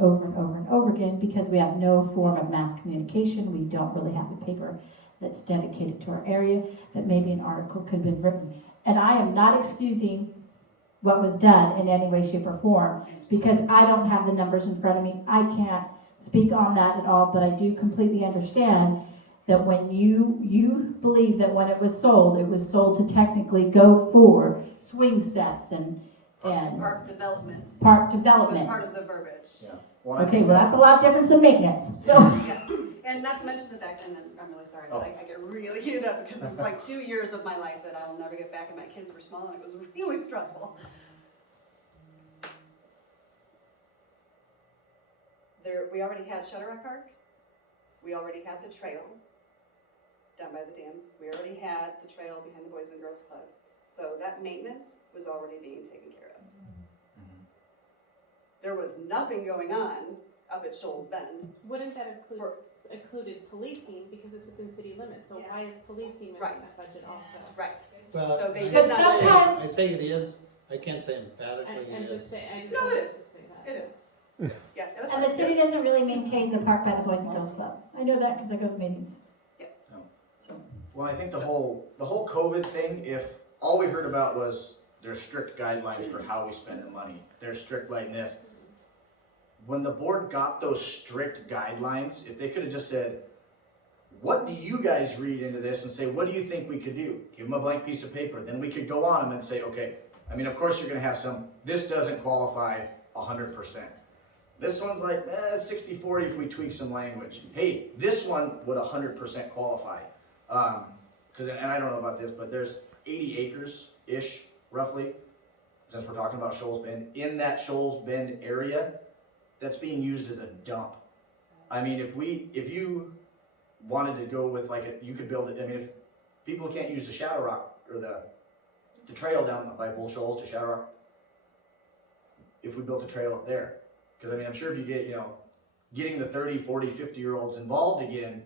over and over and over again, because we have no form of mass communication. We don't really have a paper that's dedicated to our area, that maybe an article could have been written. And I am not excusing what was done in any way, shape, or form, because I don't have the numbers in front of me. I can't speak on that at all, but I do completely understand that when you believe that when it was sold to technically go for swing sets and Park development. park Was development. part of the verbiage. Yeah. Well, I Okay, think well, that's a lot different than maintenance, so. Yeah. And not to mention the fact, and I'm really sorry, but Oh. I get really heated up because it was like 2 years of my life that I will never get back, and my kids were small, and it was really stressful. We already had Shutterack Park. We already had the trail down by the dam. We already had the trail behind the Boys and Girls Club. So that maintenance was already being taken care of. There was nothing going on up at Shoals Bend. Wouldn't that included policing, because it's within city limits, so why is policing Right. within that budget also? Right. Well, So they I- did But not- sometimes- I say it is, I can't say emphatically I'm it just is. saying, I just No, wanted it to is. say that. It is. Yeah. it was And the fine. city doesn't really maintain the park by the Boys and Girls Club. I know that because I go to meetings. Well, I think the whole COVID thing, if all we heard about was there's strict guidelines for how we spend the money, there's strict like this. When the board got those strict guidelines, if they could have just said, what do you guys read into this, and say, what do you think we could do? Give them a blank piece of paper, then we could go on them and say, okay, I mean, of course you're gonna have some, this doesn't qualify 100%. This one's like 60-40 if we tweak some language. Hey, this one would 100% qualify. And I don't know about this, but there's 80 acres-ish, roughly, since we're talking about Shoals Bend, in that Shoals Bend area that's being used as a dump. I mean, if you wanted to go with you could build it, I mean, if people can't use the Shadow Rock, or the trail down by Bull Shoals to Shadow Rock, if we built a trail up there. Cause I mean, I'm sure if you get, getting the 30, 40, 50-year-olds involved again,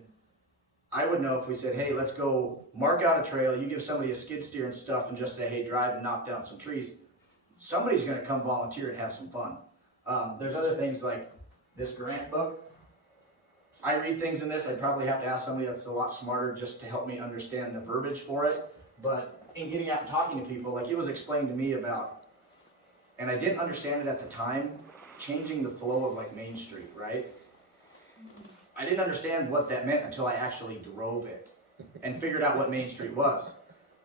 I would know if we said, hey, let's go mark out a trail, you give somebody a skid steer and stuff and just say, hey, drive and knock down some trees. Somebody's gonna come volunteer and have some fun. There's other things like this grant book. I read things in this, I'd probably have to ask somebody that's a lot smarter just to help me understand the verbiage for it. But in getting out and talking to people, like it was explained to me about, and I didn't understand it at the time, changing the flow of like Main Street, right? I didn't understand what that meant until I actually drove it and figured out what Main Street was.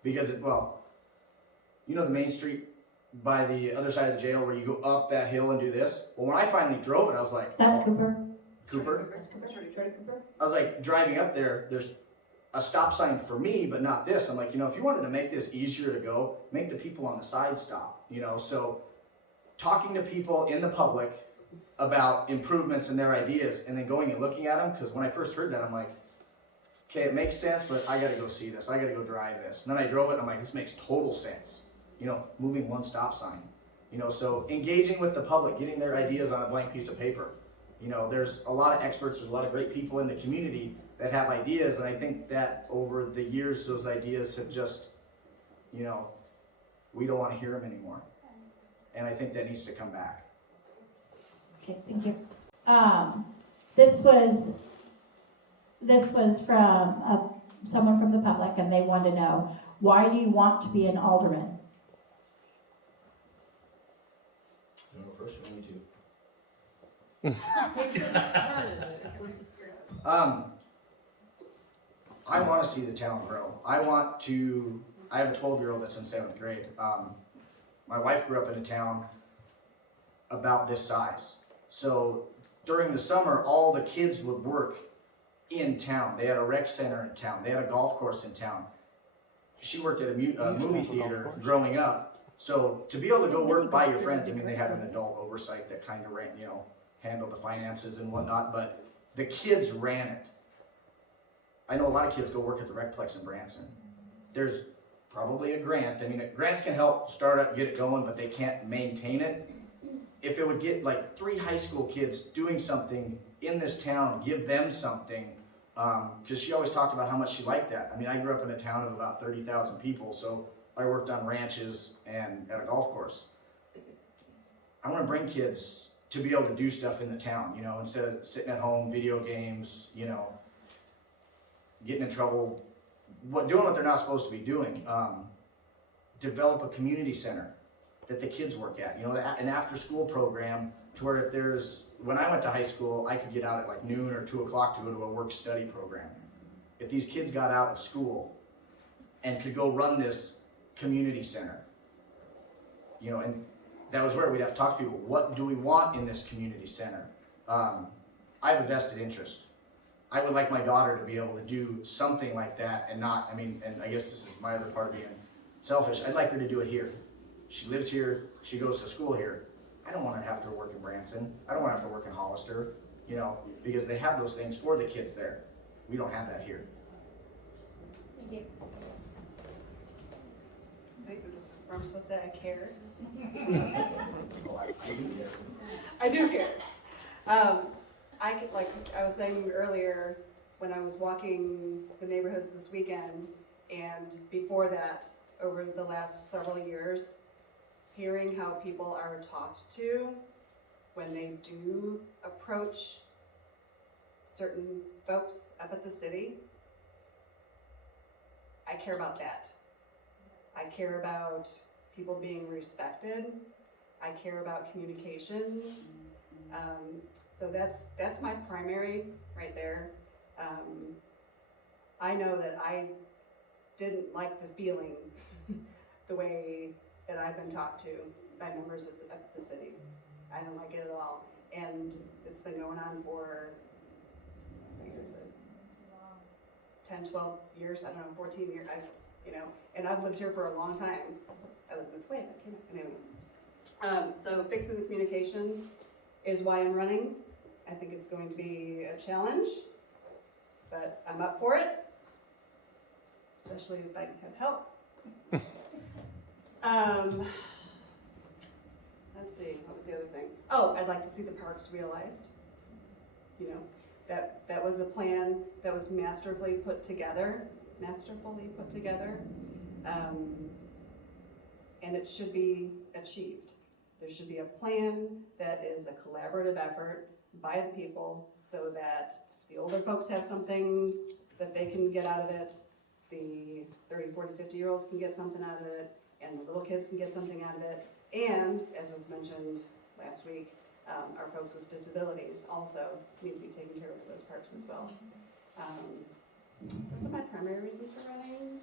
Because the Main Street by the other side of the jail where you go up that hill and do this? Well, when I finally drove it, I was like, That's Cooper. Cooper? That's Cooper. I was like, driving up there, there's a stop sign for me, but not this. I'm like, if you wanted to make this easier to go, make the people on the side stop, So talking to people in the public about improvements and their ideas and then going and looking at them, because when I first heard that, I'm like, okay, it makes sense, but I gotta go see this. I gotta go drive this. And then I drove it and I'm like, this makes total sense. Moving one stop sign. So engaging with the public, getting their ideas on a blank piece of paper. There's a lot of experts, there's a lot of great people in the community that have ideas, and I think that over the years, those ideas have just, we don't want to hear them anymore. And I think that needs to come back. Okay, thank you. This was from someone from the public, and they wanted to know, why do you want to be an alderman? First, we need to. Paper, scissors, turn, isn't it? I want to see the town grow. I have a 12-year-old that's in 7th grade. My wife grew up in a town about this size. So during the summer, all the kids would work in town. They had a rec center in town. They had a golf course in town. She worked at a movie theater growing up. So to be able to go work by your friends, I mean, they had an adult oversight that kind of ran, handled the finances and whatnot, but the kids ran it. I know a lot of kids go work at the Recplex in Branson. There's probably a grant. I mean, grants can help start up, get it going, but they can't maintain it. If it would get like 3 high school kids doing something in this town, give them something, because she always talked about how much she liked that. I mean, I grew up in a town of about 30,000 people, so I worked on ranches and at a golf course. I want to bring kids to be able to do stuff in the town, instead of sitting at home, video games, getting in trouble, doing what they're not supposed to be doing. Develop a community center that the kids work at, an after-school program to where when I went to high school, I could get out at like noon or 2 o'clock to go to a work-study program. If these kids got out of school and could go run this community center, and that was where we'd have to talk to people. What do we want in this community center? I have a vested interest. I would like my daughter to be able to do something like that and not, and I guess this is my other part of being selfish. I'd like her to do it here. She lives here, she goes to school here. I don't want her to have to work in Branson. I don't want her to have to work in Hollister, because they have those things for the kids there. We don't have that here. Thank you. I think this is where I'm supposed to say I care. Oh, I do, yes. I do care. Like I was saying earlier, when I was walking the neighborhoods this weekend, and before that, over the last several years, hearing how people are talked to when they do approach certain folks up at the city, I care about that. I care about people being respected. I care about communication. So that's my primary right there. I know that I didn't like the feeling the way that I've been talked to by members of the city. I don't like it at all. And it's been going on for, what year is it? 10, 12 years, I don't know, 14 years, and I've lived here for a long time. I lived with Wade, anyway. So fixing the communication is why I'm running. I think it's going to be a challenge, but I'm up for it, especially if I can have help. Let's see, what was the other Oh, I'd like to see the parks realized. You know, that was a plan that was masterfully put together. And it should be achieved. There should be a plan that is a collaborative effort by the people so that the older folks have something that they can get out of it, the 30, 40, 50-year-olds can get something out of it, and the little kids can get something out of it. And, as was mentioned last week, our folks with disabilities also need to be taken care of at those parks as well. Those are my primary reasons for running.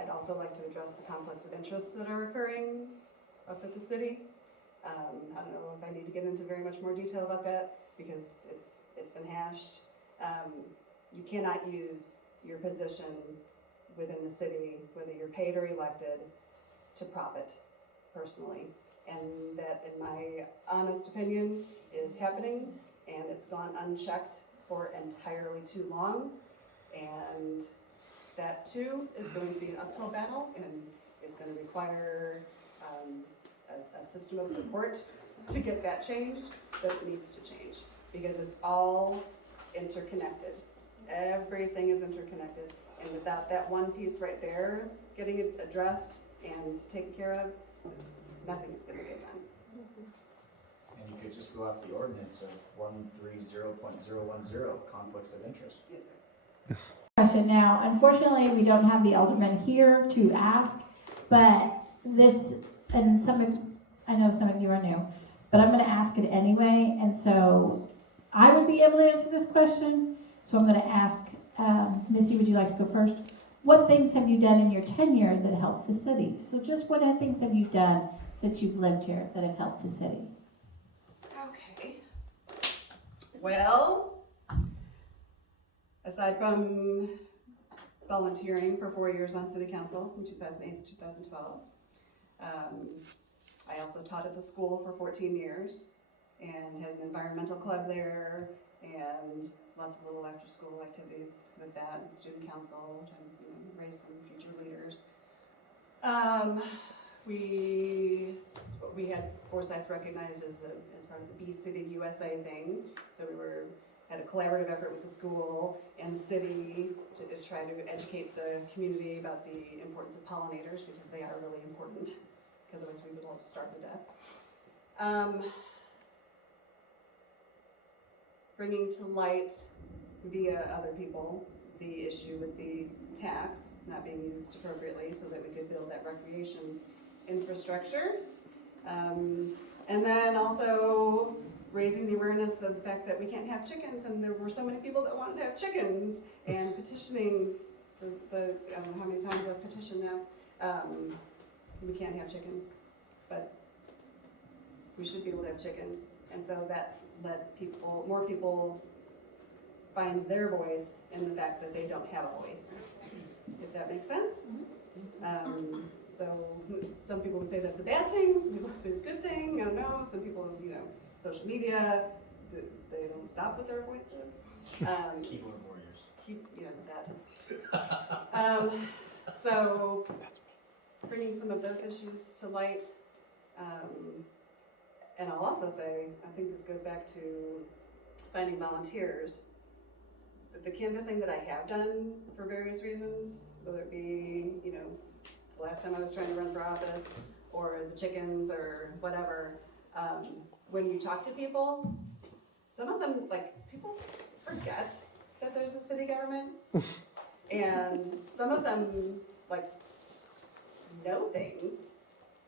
I'd also like to address the conflicts of interest that are occurring up at the city. I don't know if I need to get into very much more detail about that because it's been hashed. You cannot use your position within the city, whether you're paid or elected, to profit personally. And that, in my honest opinion, is happening, and it's gone unchecked for entirely too long. And that too is going to be an uphill battle, and it's going to require a system of support to get that changed, but it needs to change because it's all interconnected. Everything is interconnected, and without that one piece right there getting it addressed and taken care of, nothing is going to get done. And you could just go off the ordinance of 130.010, conflicts of interest. Yes, sir. Question now, unfortunately, we don't have the alderman here to ask, but this, and I know some of you are new, but I'm gonna ask it anyway, and so I would be able to answer this question, so I'm gonna ask, Missy, would you like to go first? What things have you done in your tenure that helped the city? So just what things have you done since you've lived here that have helped the city? Okay. Well, aside from volunteering for 4 years on city council from 2008 to 2012, I also taught at the school for 14 years and had an environmental club there and lots of little after school activities with that, and student council, trying to raise some future leaders. We had Forsyth recognized as part of the Bee City USA thing, so had a collaborative effort with the school and the city to try to educate the community about the importance of pollinators because they are really important, because otherwise we would all starve to death. Bringing to light via other people the issue with the tax not being used appropriately so that we could build that recreation infrastructure. And then also raising the awareness of the fact that we can't have chickens, and there were so many people that wanted to have chickens, and petitioning the I don't know how many times I've petitioned now. We can't have chickens, but we should be able to have chickens, and so that let more people find their voice in the fact that they don't have a voice, if that makes sense. So some people would say that's a bad thing, some people say it's a good thing, I don't know. Some people, social media, they don't stop with their voices. Keyboard warriors. That. So bringing some of those issues to light. And I'll also say, I think this goes back to finding volunteers. The canvassing that I have done for various reasons, whether it be, the last time I was trying to run for office, or the chickens, or whatever, when you talk to people, some of them, people forget that there's a city government, and some of them, know things,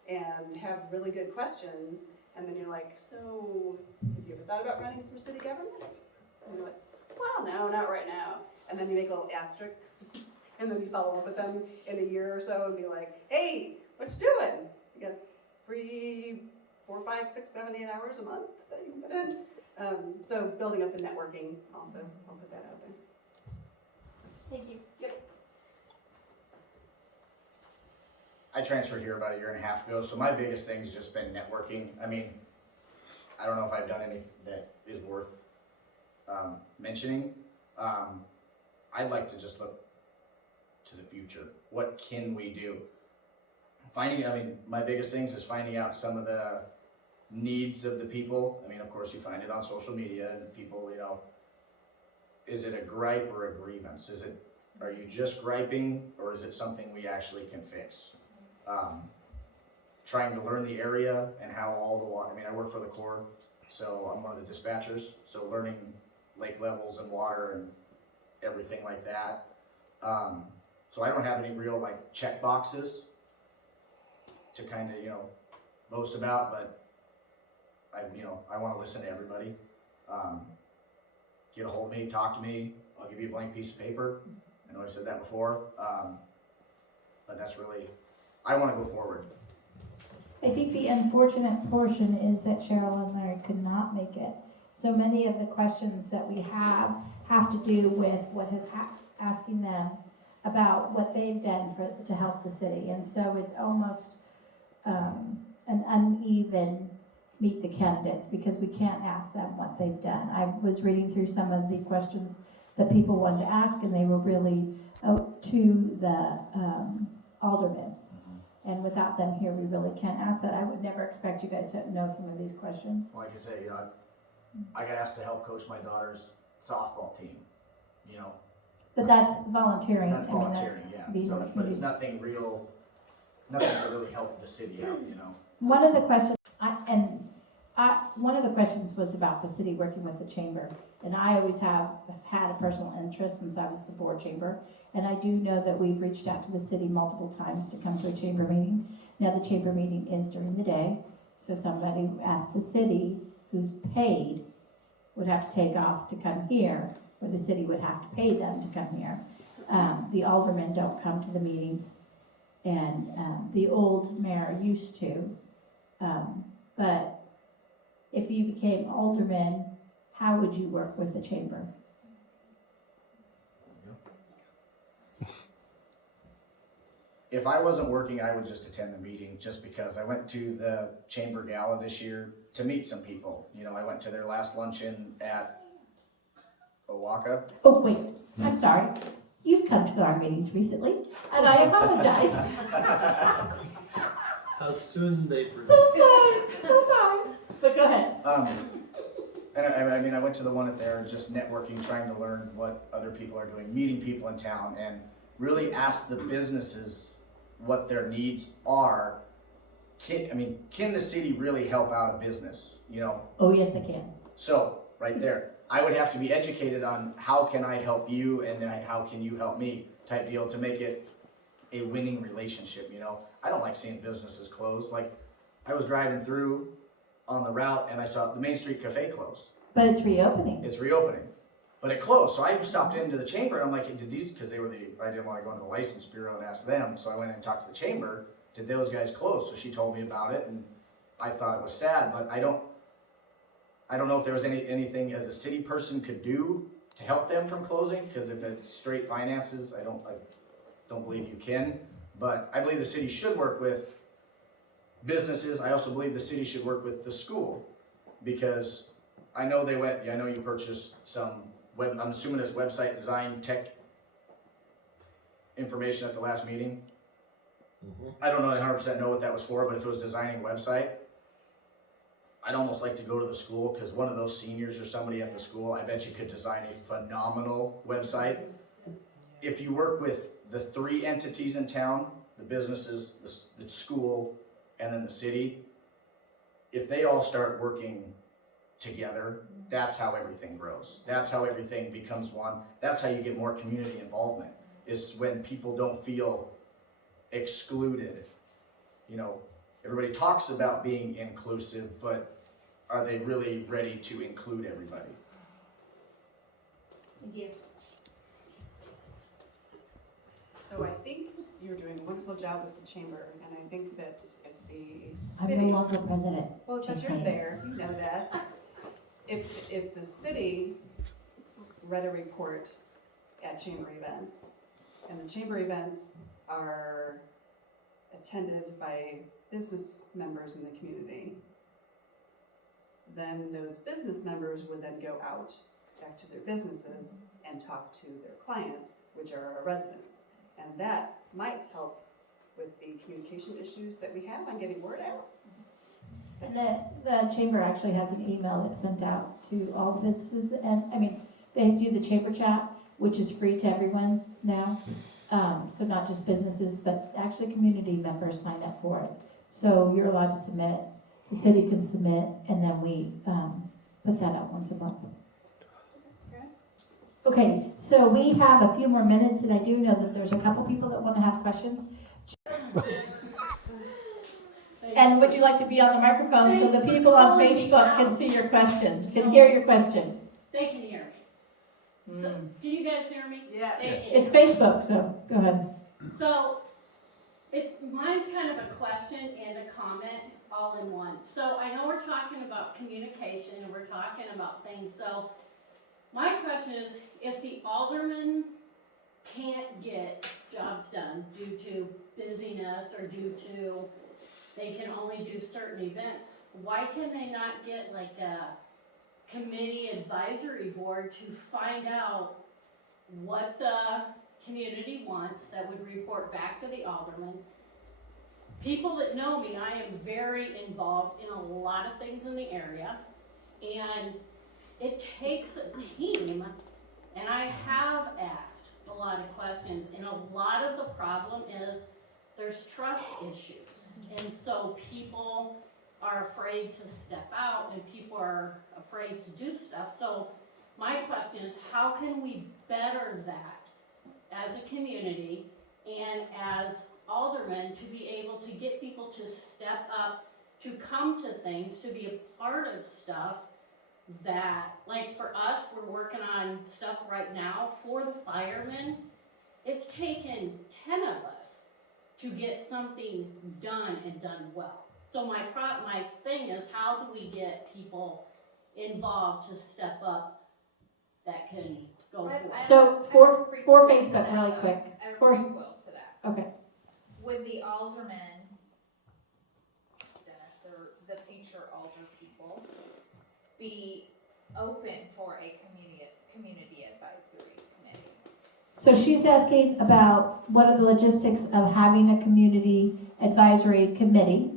and have really good questions, and then you're like, so, have you ever thought about running for city government? And you're like, well, no, not right now. And then you make a little asterisk, and then you follow up with them in a year or so and be like, hey, what you doing? You got free 4, 5, 6, 7, 8 hours a month that you can put in. So building up the networking also, I'll put that out there. Thank you. Yep. I transferred here about 1.5 years ago, so my biggest thing has just been networking. I mean, I don't know if I've done anything that is worth mentioning. I'd like to just look to the future. What can we do? my biggest things is finding out some of the needs of the people. I mean, of course, you find it on social media and people, is it a gripe or a grievance? Are you just griping or is it something we actually can fix? Trying to learn the area and how all the water, I work for the Corps, so I'm one of the dispatchers, so learning lake levels and water and everything like that. So I don't have any real check boxes to kind of, boast about, but I want to listen to everybody. Get a hold of me, talk to me, I'll give you a blank piece of paper. I know I've said that before, but that's really, I want to go forward. I think the unfortunate portion is that Cheryl and Larry could not make it. So many of the questions that we have to do with what is asking them about what they've done to help the city. And so it's almost an uneven meet the candidates because we can't ask them what they've done. I was reading through some of the questions that people wanted to ask, and they were really to the alderman. And without them here, we really can't ask that. I would never expect you guys to know some of these questions. Like I say, I got asked to help coach my daughter's softball team, But that's volunteering. That's volunteering, yeah. being in the But it's community. nothing to really help the city out, One of the questions, one of the questions was about the city working with the chamber. And I always have had a personal interest since I was the board chamber. And I do know that we've reached out to the city multiple times to come to a chamber meeting. Now, the chamber meeting is during the day, so somebody at the city who's paid would have to take off to come here, or the city would have to pay them to come here. The aldermen don't come to the meetings, and the old mayor used to. But if you became alderman, how would you work with the chamber? If I wasn't working, I would just attend the meeting just because I went to the chamber gala this year to meet some people. I went to their last luncheon at Owaka. Oh, wait, I'm sorry. You've come to our meetings recently, and I apologize. How soon they produce. So sorry. But go ahead. And I went to the one at there, just networking, trying to learn what other people are doing, meeting people in town, and really ask the businesses what their needs are. Can the city really help out a business, Oh, yes, they can. So, right there, I would have to be educated on how can I help you and then how can you help me type deal to make it a winning relationship, I don't like seeing businesses closed. Like, I was driving through on the route and I saw the Main Street Cafe closed. But it's reopening. It's reopening, but it closed. So I stopped into the chamber and I'm like, did these, because I didn't want to go into the license bureau and ask them. So I went and talked to the chamber, did those guys close? So she told me about it and I thought it was sad, but I don't know if there was anything as a city person could do to help them from closing, because if it's straight finances, I don't believe you can. But I believe the city should work with businesses. I also believe the city should work with the school, because I know you purchased some I'm assuming it's website design tech information at the last meeting. I don't know 100% know what that was for, but if it was designing a website, I'd almost like to go to the school, because one of those seniors or somebody at the school, I bet you could design a phenomenal website. If you work with the 3 entities in town, the businesses, the school, and then the city, if they all start working together, that's how everything grows. That's how everything becomes one. That's how you get more community involvement, is when people don't feel excluded. Everybody talks about being inclusive, but are they really ready to include everybody? Thank you. So I think you're doing a wonderful job with the chamber, and I think that if the I'm city, no longer president. well, because just you're saying. there, you know that. If the city read a report at chamber events, and the chamber events are attended by business members in the community, then those business members would then go out back to their businesses and talk to their clients, which are our residents. And that might help with the communication issues that we have on getting word out. And the chamber actually has an email that's sent out to all the businesses, and, I mean, they do the chamber chat, which is free to everyone now. So not just businesses, but actually community members sign up for it. So you're allowed to submit, the city can submit, and then we, put that out once a month. Okay, so we have a few more minutes, and I do know that there's a couple people that wanna have questions. And would you like to be on the microphone so the people on Facebook can see your question, can hear your question? They can hear me. So, can you guys hear me? Yeah. It's Facebook, so go ahead. So, mine's kind of a question and a comment all in one. So I know we're talking about communication and we're talking about things, so my question is, if the aldermen can't get jobs done due to busyness or due to they can only do certain events, why can they not get like a committee advisory board to find out what the community wants that would report back to the alderman? People that know me, I am very involved in a lot of things in the area, and it takes a team, and I have asked a lot of questions, and a lot of the problem is there's trust issues. And so people are afraid to step out and people are afraid to do stuff. So my question is, how can we better that as a community and as aldermen to be able to get people to step up, to come to things, to be a part of stuff that, like for us, we're working on stuff right now for the firemen. It's taken 10 of us to get something done and done well. So my thing is, how do we get people involved to step up that can go for it? So for Facebook, really quick. I have a For- prequel to that. Okay. Would the alderman, Dennis, or the future alder people, be open for a community advisory committee? So she's asking about what are the logistics of having a community advisory committee?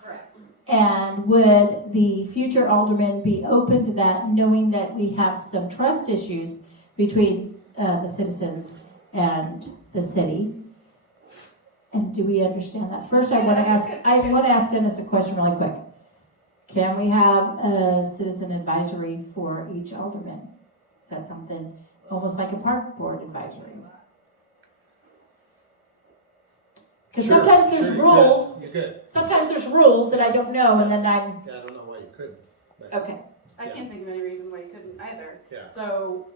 Correct. And would the future alderman be open to that, knowing that we have some trust issues between the citizens and the city? And do we understand that? First, I want to ask Dennis a question really quick. Can we have a citizen advisory for each alderman? Is that something almost like a park board advisory? Because Sure, sometimes there's sure, you rules. could. You could. Sometimes there's rules that I don't know, and then I'm Yeah, I don't know why you couldn't, but, okay. I can't think of any reason why you couldn't either. yeah. So,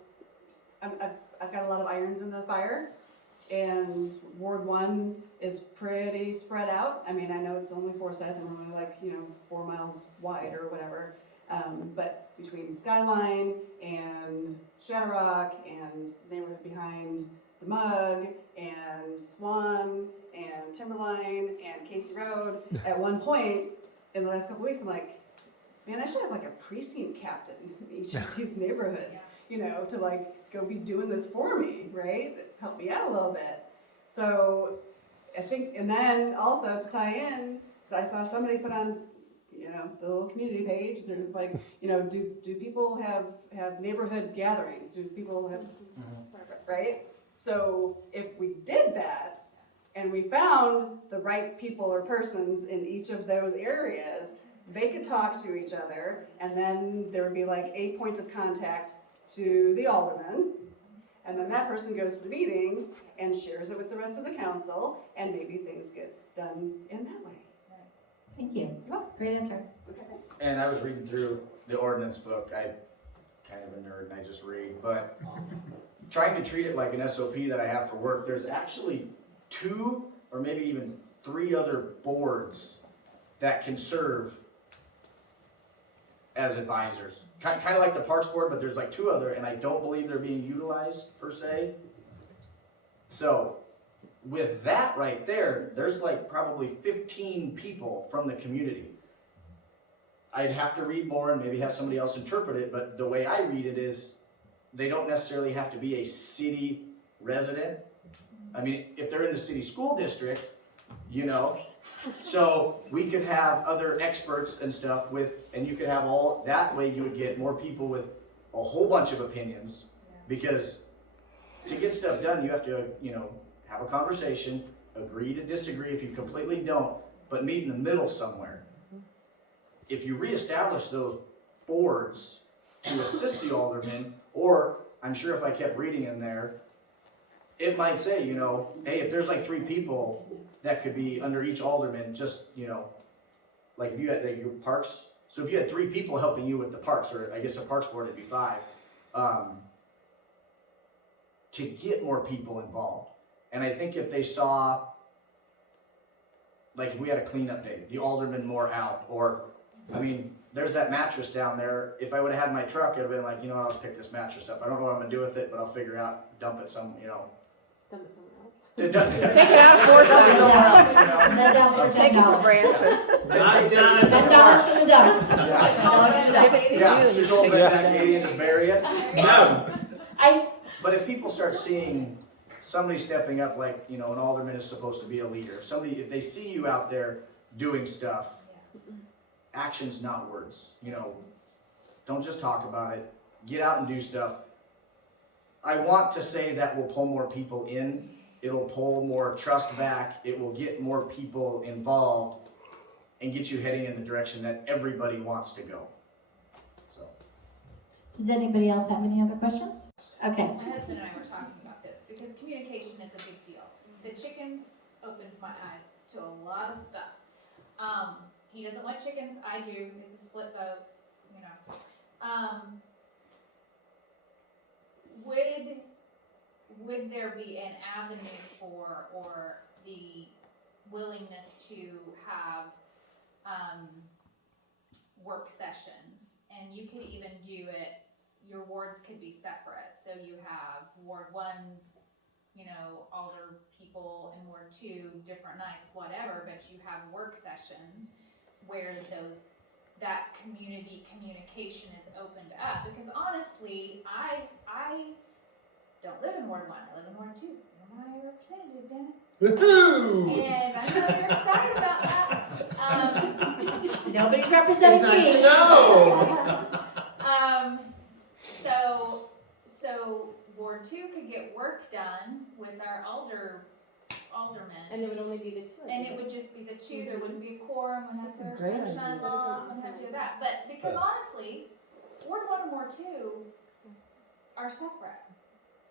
I've got a lot of irons in the fire, and Ward 1 is pretty spread out. I mean, I know it's only Forsyth, and we're only like, 4 miles wide or whatever. But between Skyline and Shatterrock and the neighborhood behind the Mug and Swan and Timberline and Casey Road, at one point in the last couple weeks, I'm like, man, I should have like a precinct captain in each of these neighborhoods, to like go be doing this for me, right? Help me out a little bit. So I think, and then also to tie in, so I saw somebody put on, the little community page, they're like, do people have neighborhood gatherings? Do people have, right? So if we did that, and we found the right people or persons in each of those areas, they could talk to each other, and then there would be like a point of contact to the alderman, and then that person goes to the meetings and shares it with the rest of the council, and maybe things get done in that way. Thank you. Great answer. And I was reading through the ordinance book. I'm kind of a nerd and I just read, but trying to treat it like an SOP that I have for work, there's actually 2 or maybe even 3 other boards that can serve as advisors. Kind of like the Parks Board, but there's like 2 other, and I don't believe they're being utilized per se. So with that right there, there's like probably 15 people from the community. I'd have to read more and maybe have somebody else interpret it, but the way I read it is they don't necessarily have to be a city resident. I mean, if they're in the city school district, you know? So we could have other experts and stuff and you could have that way you would get more people with a whole bunch of opinions. Because to get stuff done, you have to, have a conversation, agree to disagree if you completely don't, but meet in the middle somewhere. If you reestablish those boards to assist the aldermen, or I'm sure if I kept reading in there, it might say, hey, if there's like 3 people that could be under each alderman, just, like if you had your parks, so if you had 3 people helping you with the parks, or I guess the parks board it'd be 5, to get more people involved. And I think if they saw, like if we had a cleanup day, the alderman more out, or, there's that mattress down there. If I would have had my truck, I'd have been like, I'll just pick this mattress up. I don't know what I'm gonna do with it, but I'll figure out, dump it some, Dump it somewhere else. Take it out for And then down for Take it to $10. Branson. Not down at the $10 park. for the dump. $10 for the Give dump. it to you. Yeah, and just you hold take it it back, Katie, and just bury it. No. But if people start seeing somebody stepping up, like, an alderman is supposed to be a leader. If they see you out there doing stuff, actions, not words, don't just talk about it, get out and do stuff. I want to say that will pull more people in, it'll pull more trust back, it will get more people involved and get you heading in the direction that everybody wants to go. So. Does anybody else have any other questions? Okay. My husband and I were talking about this, because communication is a big deal. The chickens opened my eyes to a lot of stuff. He doesn't like chickens, I do, it's a split vote, Would there be an avenue for, or the willingness to have, work sessions? And you could even do it, your wards could be separate, so you have Ward 1, alder people, and Ward 2, different nights, whatever, but you have work sessions where that community communication is opened up. Because honestly, I don't live in Ward 1, I live in Ward 2. You're my representative, Dennis. Woohoo! And I know you're excited about that. Nobody's representing me. It's nice to know. So Ward 2 could get work done with our aldermen. And it would only be the 2 of And you. it would just be the 2, there wouldn't be a quorum, we have to have Great sunshine idea. laws, we have to do that. But because honestly, Ward 1 and Ward 2 are separate.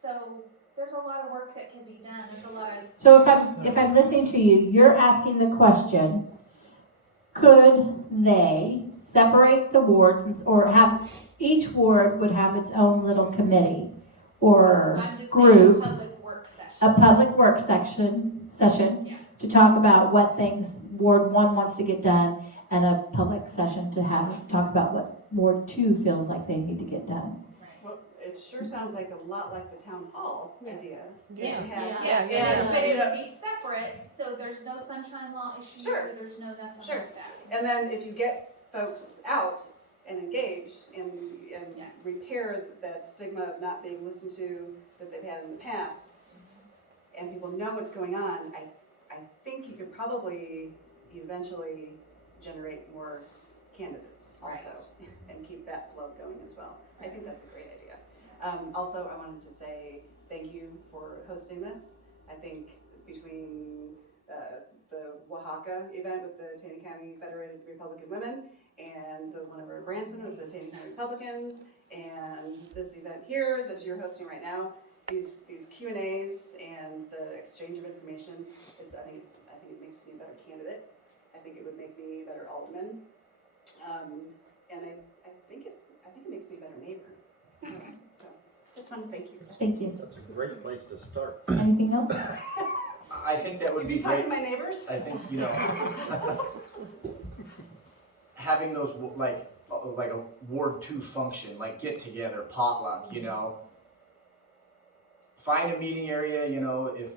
So there's a lot of work that can be done, there's a lot of. So if I'm listening to you, you're asking the question, could they separate the wards or have, each ward would have its own little committee or I'm just saying group, public work session. a public work session Yeah. to talk about what things Ward 1 wants to get done, and a public session to talk about what Ward 2 feels like they need to get done. Well, it sure sounds like a lot like the town hall idea. Yes. You have- Yeah. But it would be separate, so there's no sunshine law issue, Sure. there's no nothing Sure. like that. And then if you get folks out and engaged and Yeah. repair that stigma of not being listened to that they've had in the past, and people know what's going on, I think you could probably eventually generate more candidates also, and keep that flow going as well. I think that's a great idea. Also, I wanted to say thank you for hosting this. I think between the Oaxaca event with the Taney County Federated Republican Women and the one over in Branson with the Taney County Republicans, and this event here that you're hosting right now, these Q&As and the exchange of information, I think it makes me a better candidate. I think it would make me a better alderman, and I think it makes me a better neighbor. So, just want to thank you. Thank you. That's a great place to start. Anything else? I think that would be You talking great. to my neighbors? I think, having those, like a Ward 2 function, like get together, potluck, find a meeting area, if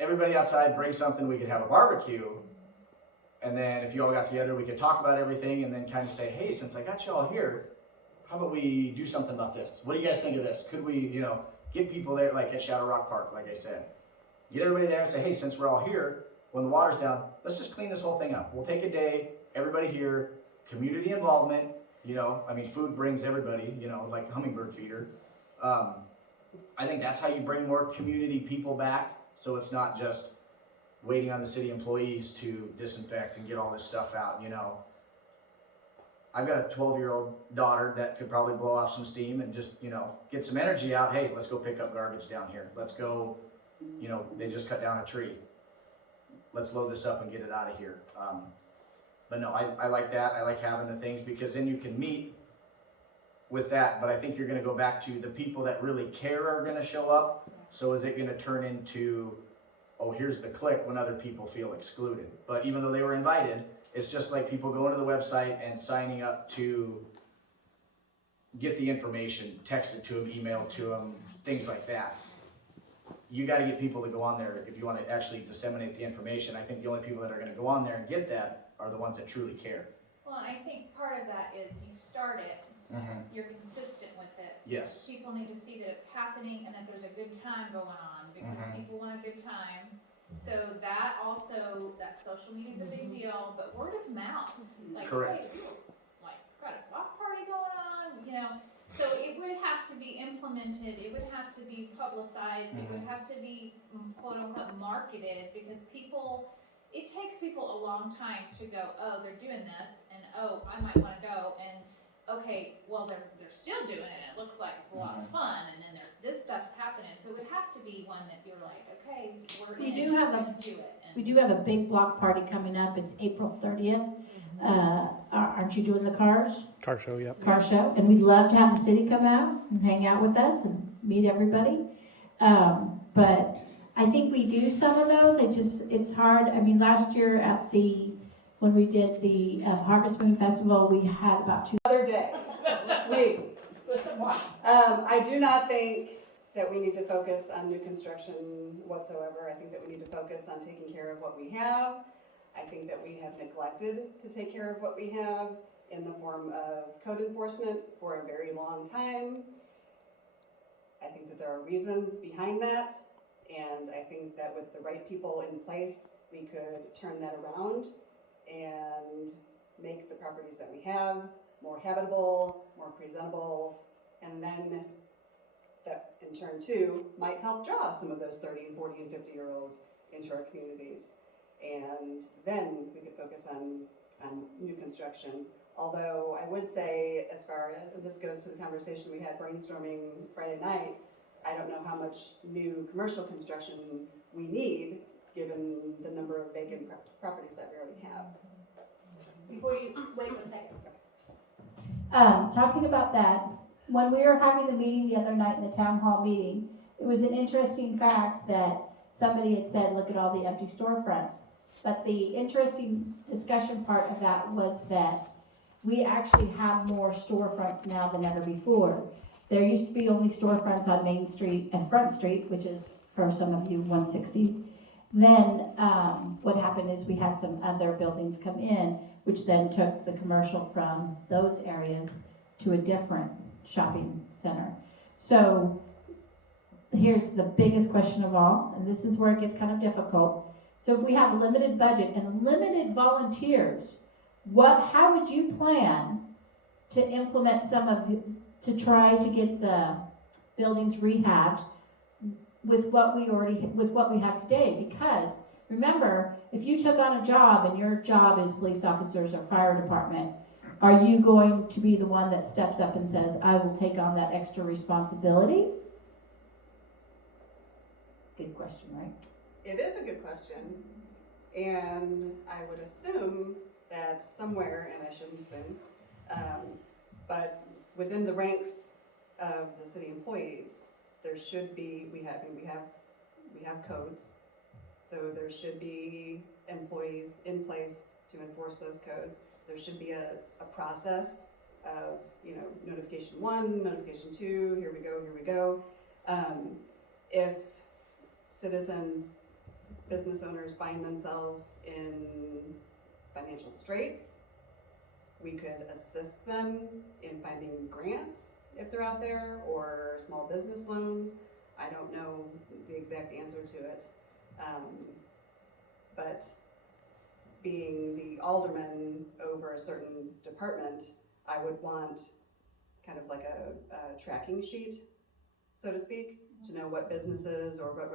everybody outside brings something, we could have a barbecue. And then if you all got together, we could talk about everything and then kind of say, hey, since I got you all here, how about we do something about this? What do you guys think of this? Could we, get people there, like at Shadow Rock Park, like I said. Get everybody there and say, hey, since we're all here, when the water's down, let's just clean this whole thing up. We'll take a day, everybody here, community involvement, you know, I mean, food brings everybody, you know, like hummingbird feeder. I think that's how you bring more community people back, so it's not just waiting on the city employees to disinfect and get all this stuff out, you know. I've got a 12-year-old daughter that could probably blow off some steam and just, you know, get some energy out. Hey, let's go pick up garbage down here. Let's go, you know, they just cut down a tree. Let's load this up and get it out of here. But no, I like that. I like having the things because then you can meet with that. But I think you're gonna go back to the people that really care are gonna show up. So is it gonna turn into, oh, here's the clique when other people feel excluded? But even though they were invited, it's just like people going to the website and signing up to get the information, text it to them, email to them, things like that. You gotta get people to go on there if you wanna actually disseminate the information. I think the only people that are gonna go on there and get that are the ones that truly care. Well, and I think part of that is you start it, you're consistent with it. Yes. People need to see that it's happening and that there's a good time going on, because people want a good time. So that also, that social media is a big deal, but word of mouth, like, Correct. hey, like, got a block party going on, you know? So it would have to be implemented, it would have to be publicized, it would have to be quote unquote marketed, because people, it takes people a long time to go, oh, they're doing this, and oh, I might wanna go, and okay, well, they're still doing it, and it looks like it's a lot of fun, and then this stuff's happening, so it would have to be one that you're like, okay, we're We in, do have we're a- gonna do it. And We do have a big block party coming up. It's April 30th. Aren't you doing the cars? Car show, yep. Car show, and we'd love to have the city come out and hang out with us and meet everybody. But I think we do some of those, it's hard, I mean, last year when we did the Harvest Moon Festival, we had about Other day, I do not think that we need to focus on new construction whatsoever. I think that we need to focus on taking care of what we have. I think that we have neglected to take care of what we have in the form of code enforcement for a very long time. I think that there are reasons behind that, and I think that with the right people in place, we could turn that around and make the properties that we have more habitable, more presentable, and then that in turn too might help draw some of those 30 and 40 and 50-year-olds into our communities. And then we could focus on new construction. Although I would say, as far as this goes to the conversation we had brainstorming Friday night, I don't know how much new commercial construction we need, given the number of vacant properties that we already have. Before you, wait 1 second. talking about that, when we were having the meeting the other night in the town hall meeting, it was an interesting fact that somebody had said, look at all the empty storefronts. But the interesting discussion part of that was that we actually have more storefronts now than ever before. There used to be only storefronts on Main Street and Front Street, which is, for some of you, 160. Then what happened is we had some other buildings come in, which then took the commercial from those areas to a different shopping center. So here's the biggest question of all, and this is where it gets kind of difficult. So if we have a limited budget and limited volunteers, how would you plan to implement to try to get the buildings rehabbed with what we have today? Because remember, if you took on a job and your job is police officers or fire department, are you going to be the one that steps up and says, I will take on that extra responsibility? Good question, right? It is a good question, and I would assume that somewhere, and I shouldn't assume, but within the ranks of the city employees, there should be, we have codes, so there should be employees in place to enforce those codes. There should be a process of, notification 1, notification 2, here we go. If citizens, business owners find themselves in financial straits, we could assist them in finding grants if they're out there, or small business loans. I don't know the exact answer to it. but being the alderman over a certain department, I would want kind of like a tracking sheet, so to speak, to know what businesses or what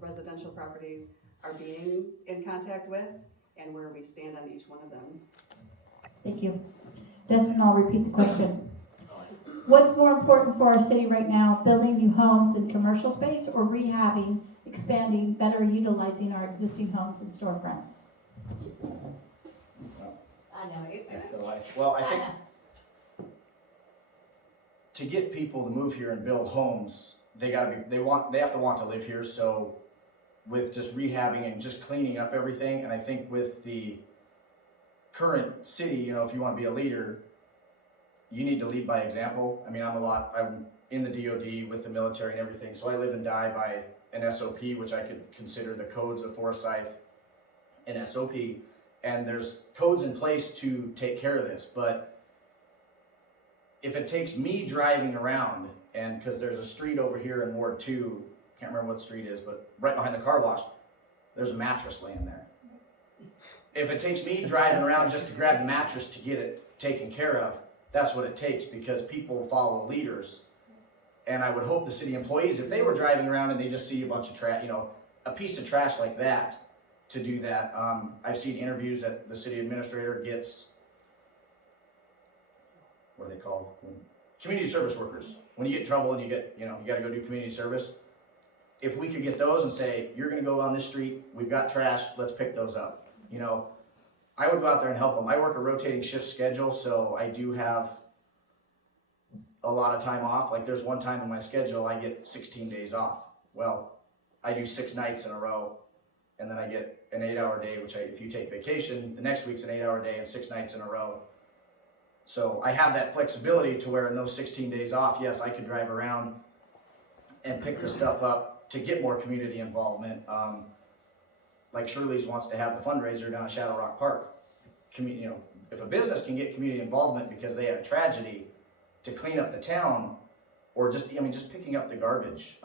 residential properties are being in contact with and where we stand on each one of them. Thank you. Destin, I'll repeat the question. What's more important for our city right now, building new homes and commercial space or rehabbing, expanding, better utilizing our existing homes and storefronts? I know. Well, I think to get people to move here and build homes, they have to want to live here. So with just rehabbing and just cleaning up everything, and I think with the current city, you know, if you want to be a leader, you need to lead by example. I mean, I'm in the DOD with the military and everything, so I live and die by an SOP, which I could consider the codes of Forsyth and SOP, and there's codes in place to take care of this, but if it takes me driving around, and because there's a street over here in Ward 2, can't remember what street it is, but right behind the car wash, there's a mattress laying there. If it takes me driving around just to grab the mattress to get it taken care of, that's what it takes, because people follow leaders. And I would hope the city employees, if they were driving around and they just see a bunch of trash, you know, a piece of trash like that, to do that. I've seen interviews that the city administrator gets, what are they called? Community service workers. When you get in trouble and you gotta go do community service. If we could get those and say, you're gonna go on this street, we've got trash, let's pick those up. You know, I would go out there and help them. I work a rotating shift schedule, so I do have a lot of time off. Like there's one time in my schedule I get 16 days off. Well, I do 6 nights in a row, and then I get an 8-hour day, which if you take vacation, the next week's an 8-hour day and 6 nights in a row. So I have that flexibility to where in those 16 days off, yes, I could drive around and pick the stuff up to get more community involvement. Like Shirley's wants to have the fundraiser down at Shadow Rock Park. You know, if a business can get community involvement because they had a tragedy to clean up the town, or just picking up the garbage.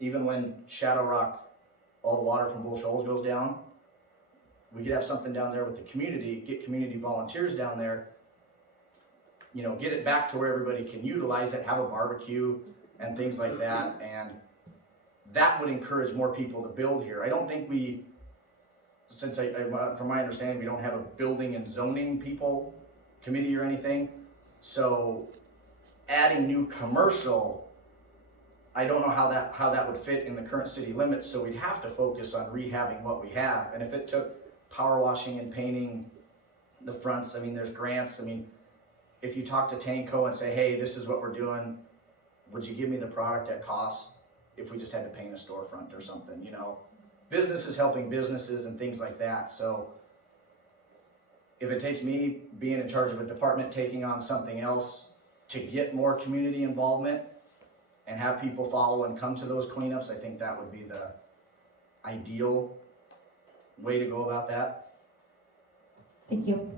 Even when Shadow Rock, all the water from Bull Shoals goes down, we could have something down there with the community, get community volunteers down there, you know, get it back to where everybody can utilize it, have a barbecue and things like that, and that would encourage more people to build here. I don't think from my understanding, we don't have a building and zoning people committee or anything, so adding new commercial, I don't know how that would fit in the current city limits, so we'd have to focus on rehabbing what we have. And if it took power washing and painting the fronts, I mean, there's grants. I mean, if you talk to Tanco and say, hey, this is what we're doing, would you give me the product at cost if we just had to paint a storefront or something, you know? Businesses helping businesses and things like that. So if it takes me being in charge of a department taking on something else to get more community involvement and have people follow and come to those cleanups, I think that would be the ideal way to go about that. Thank you.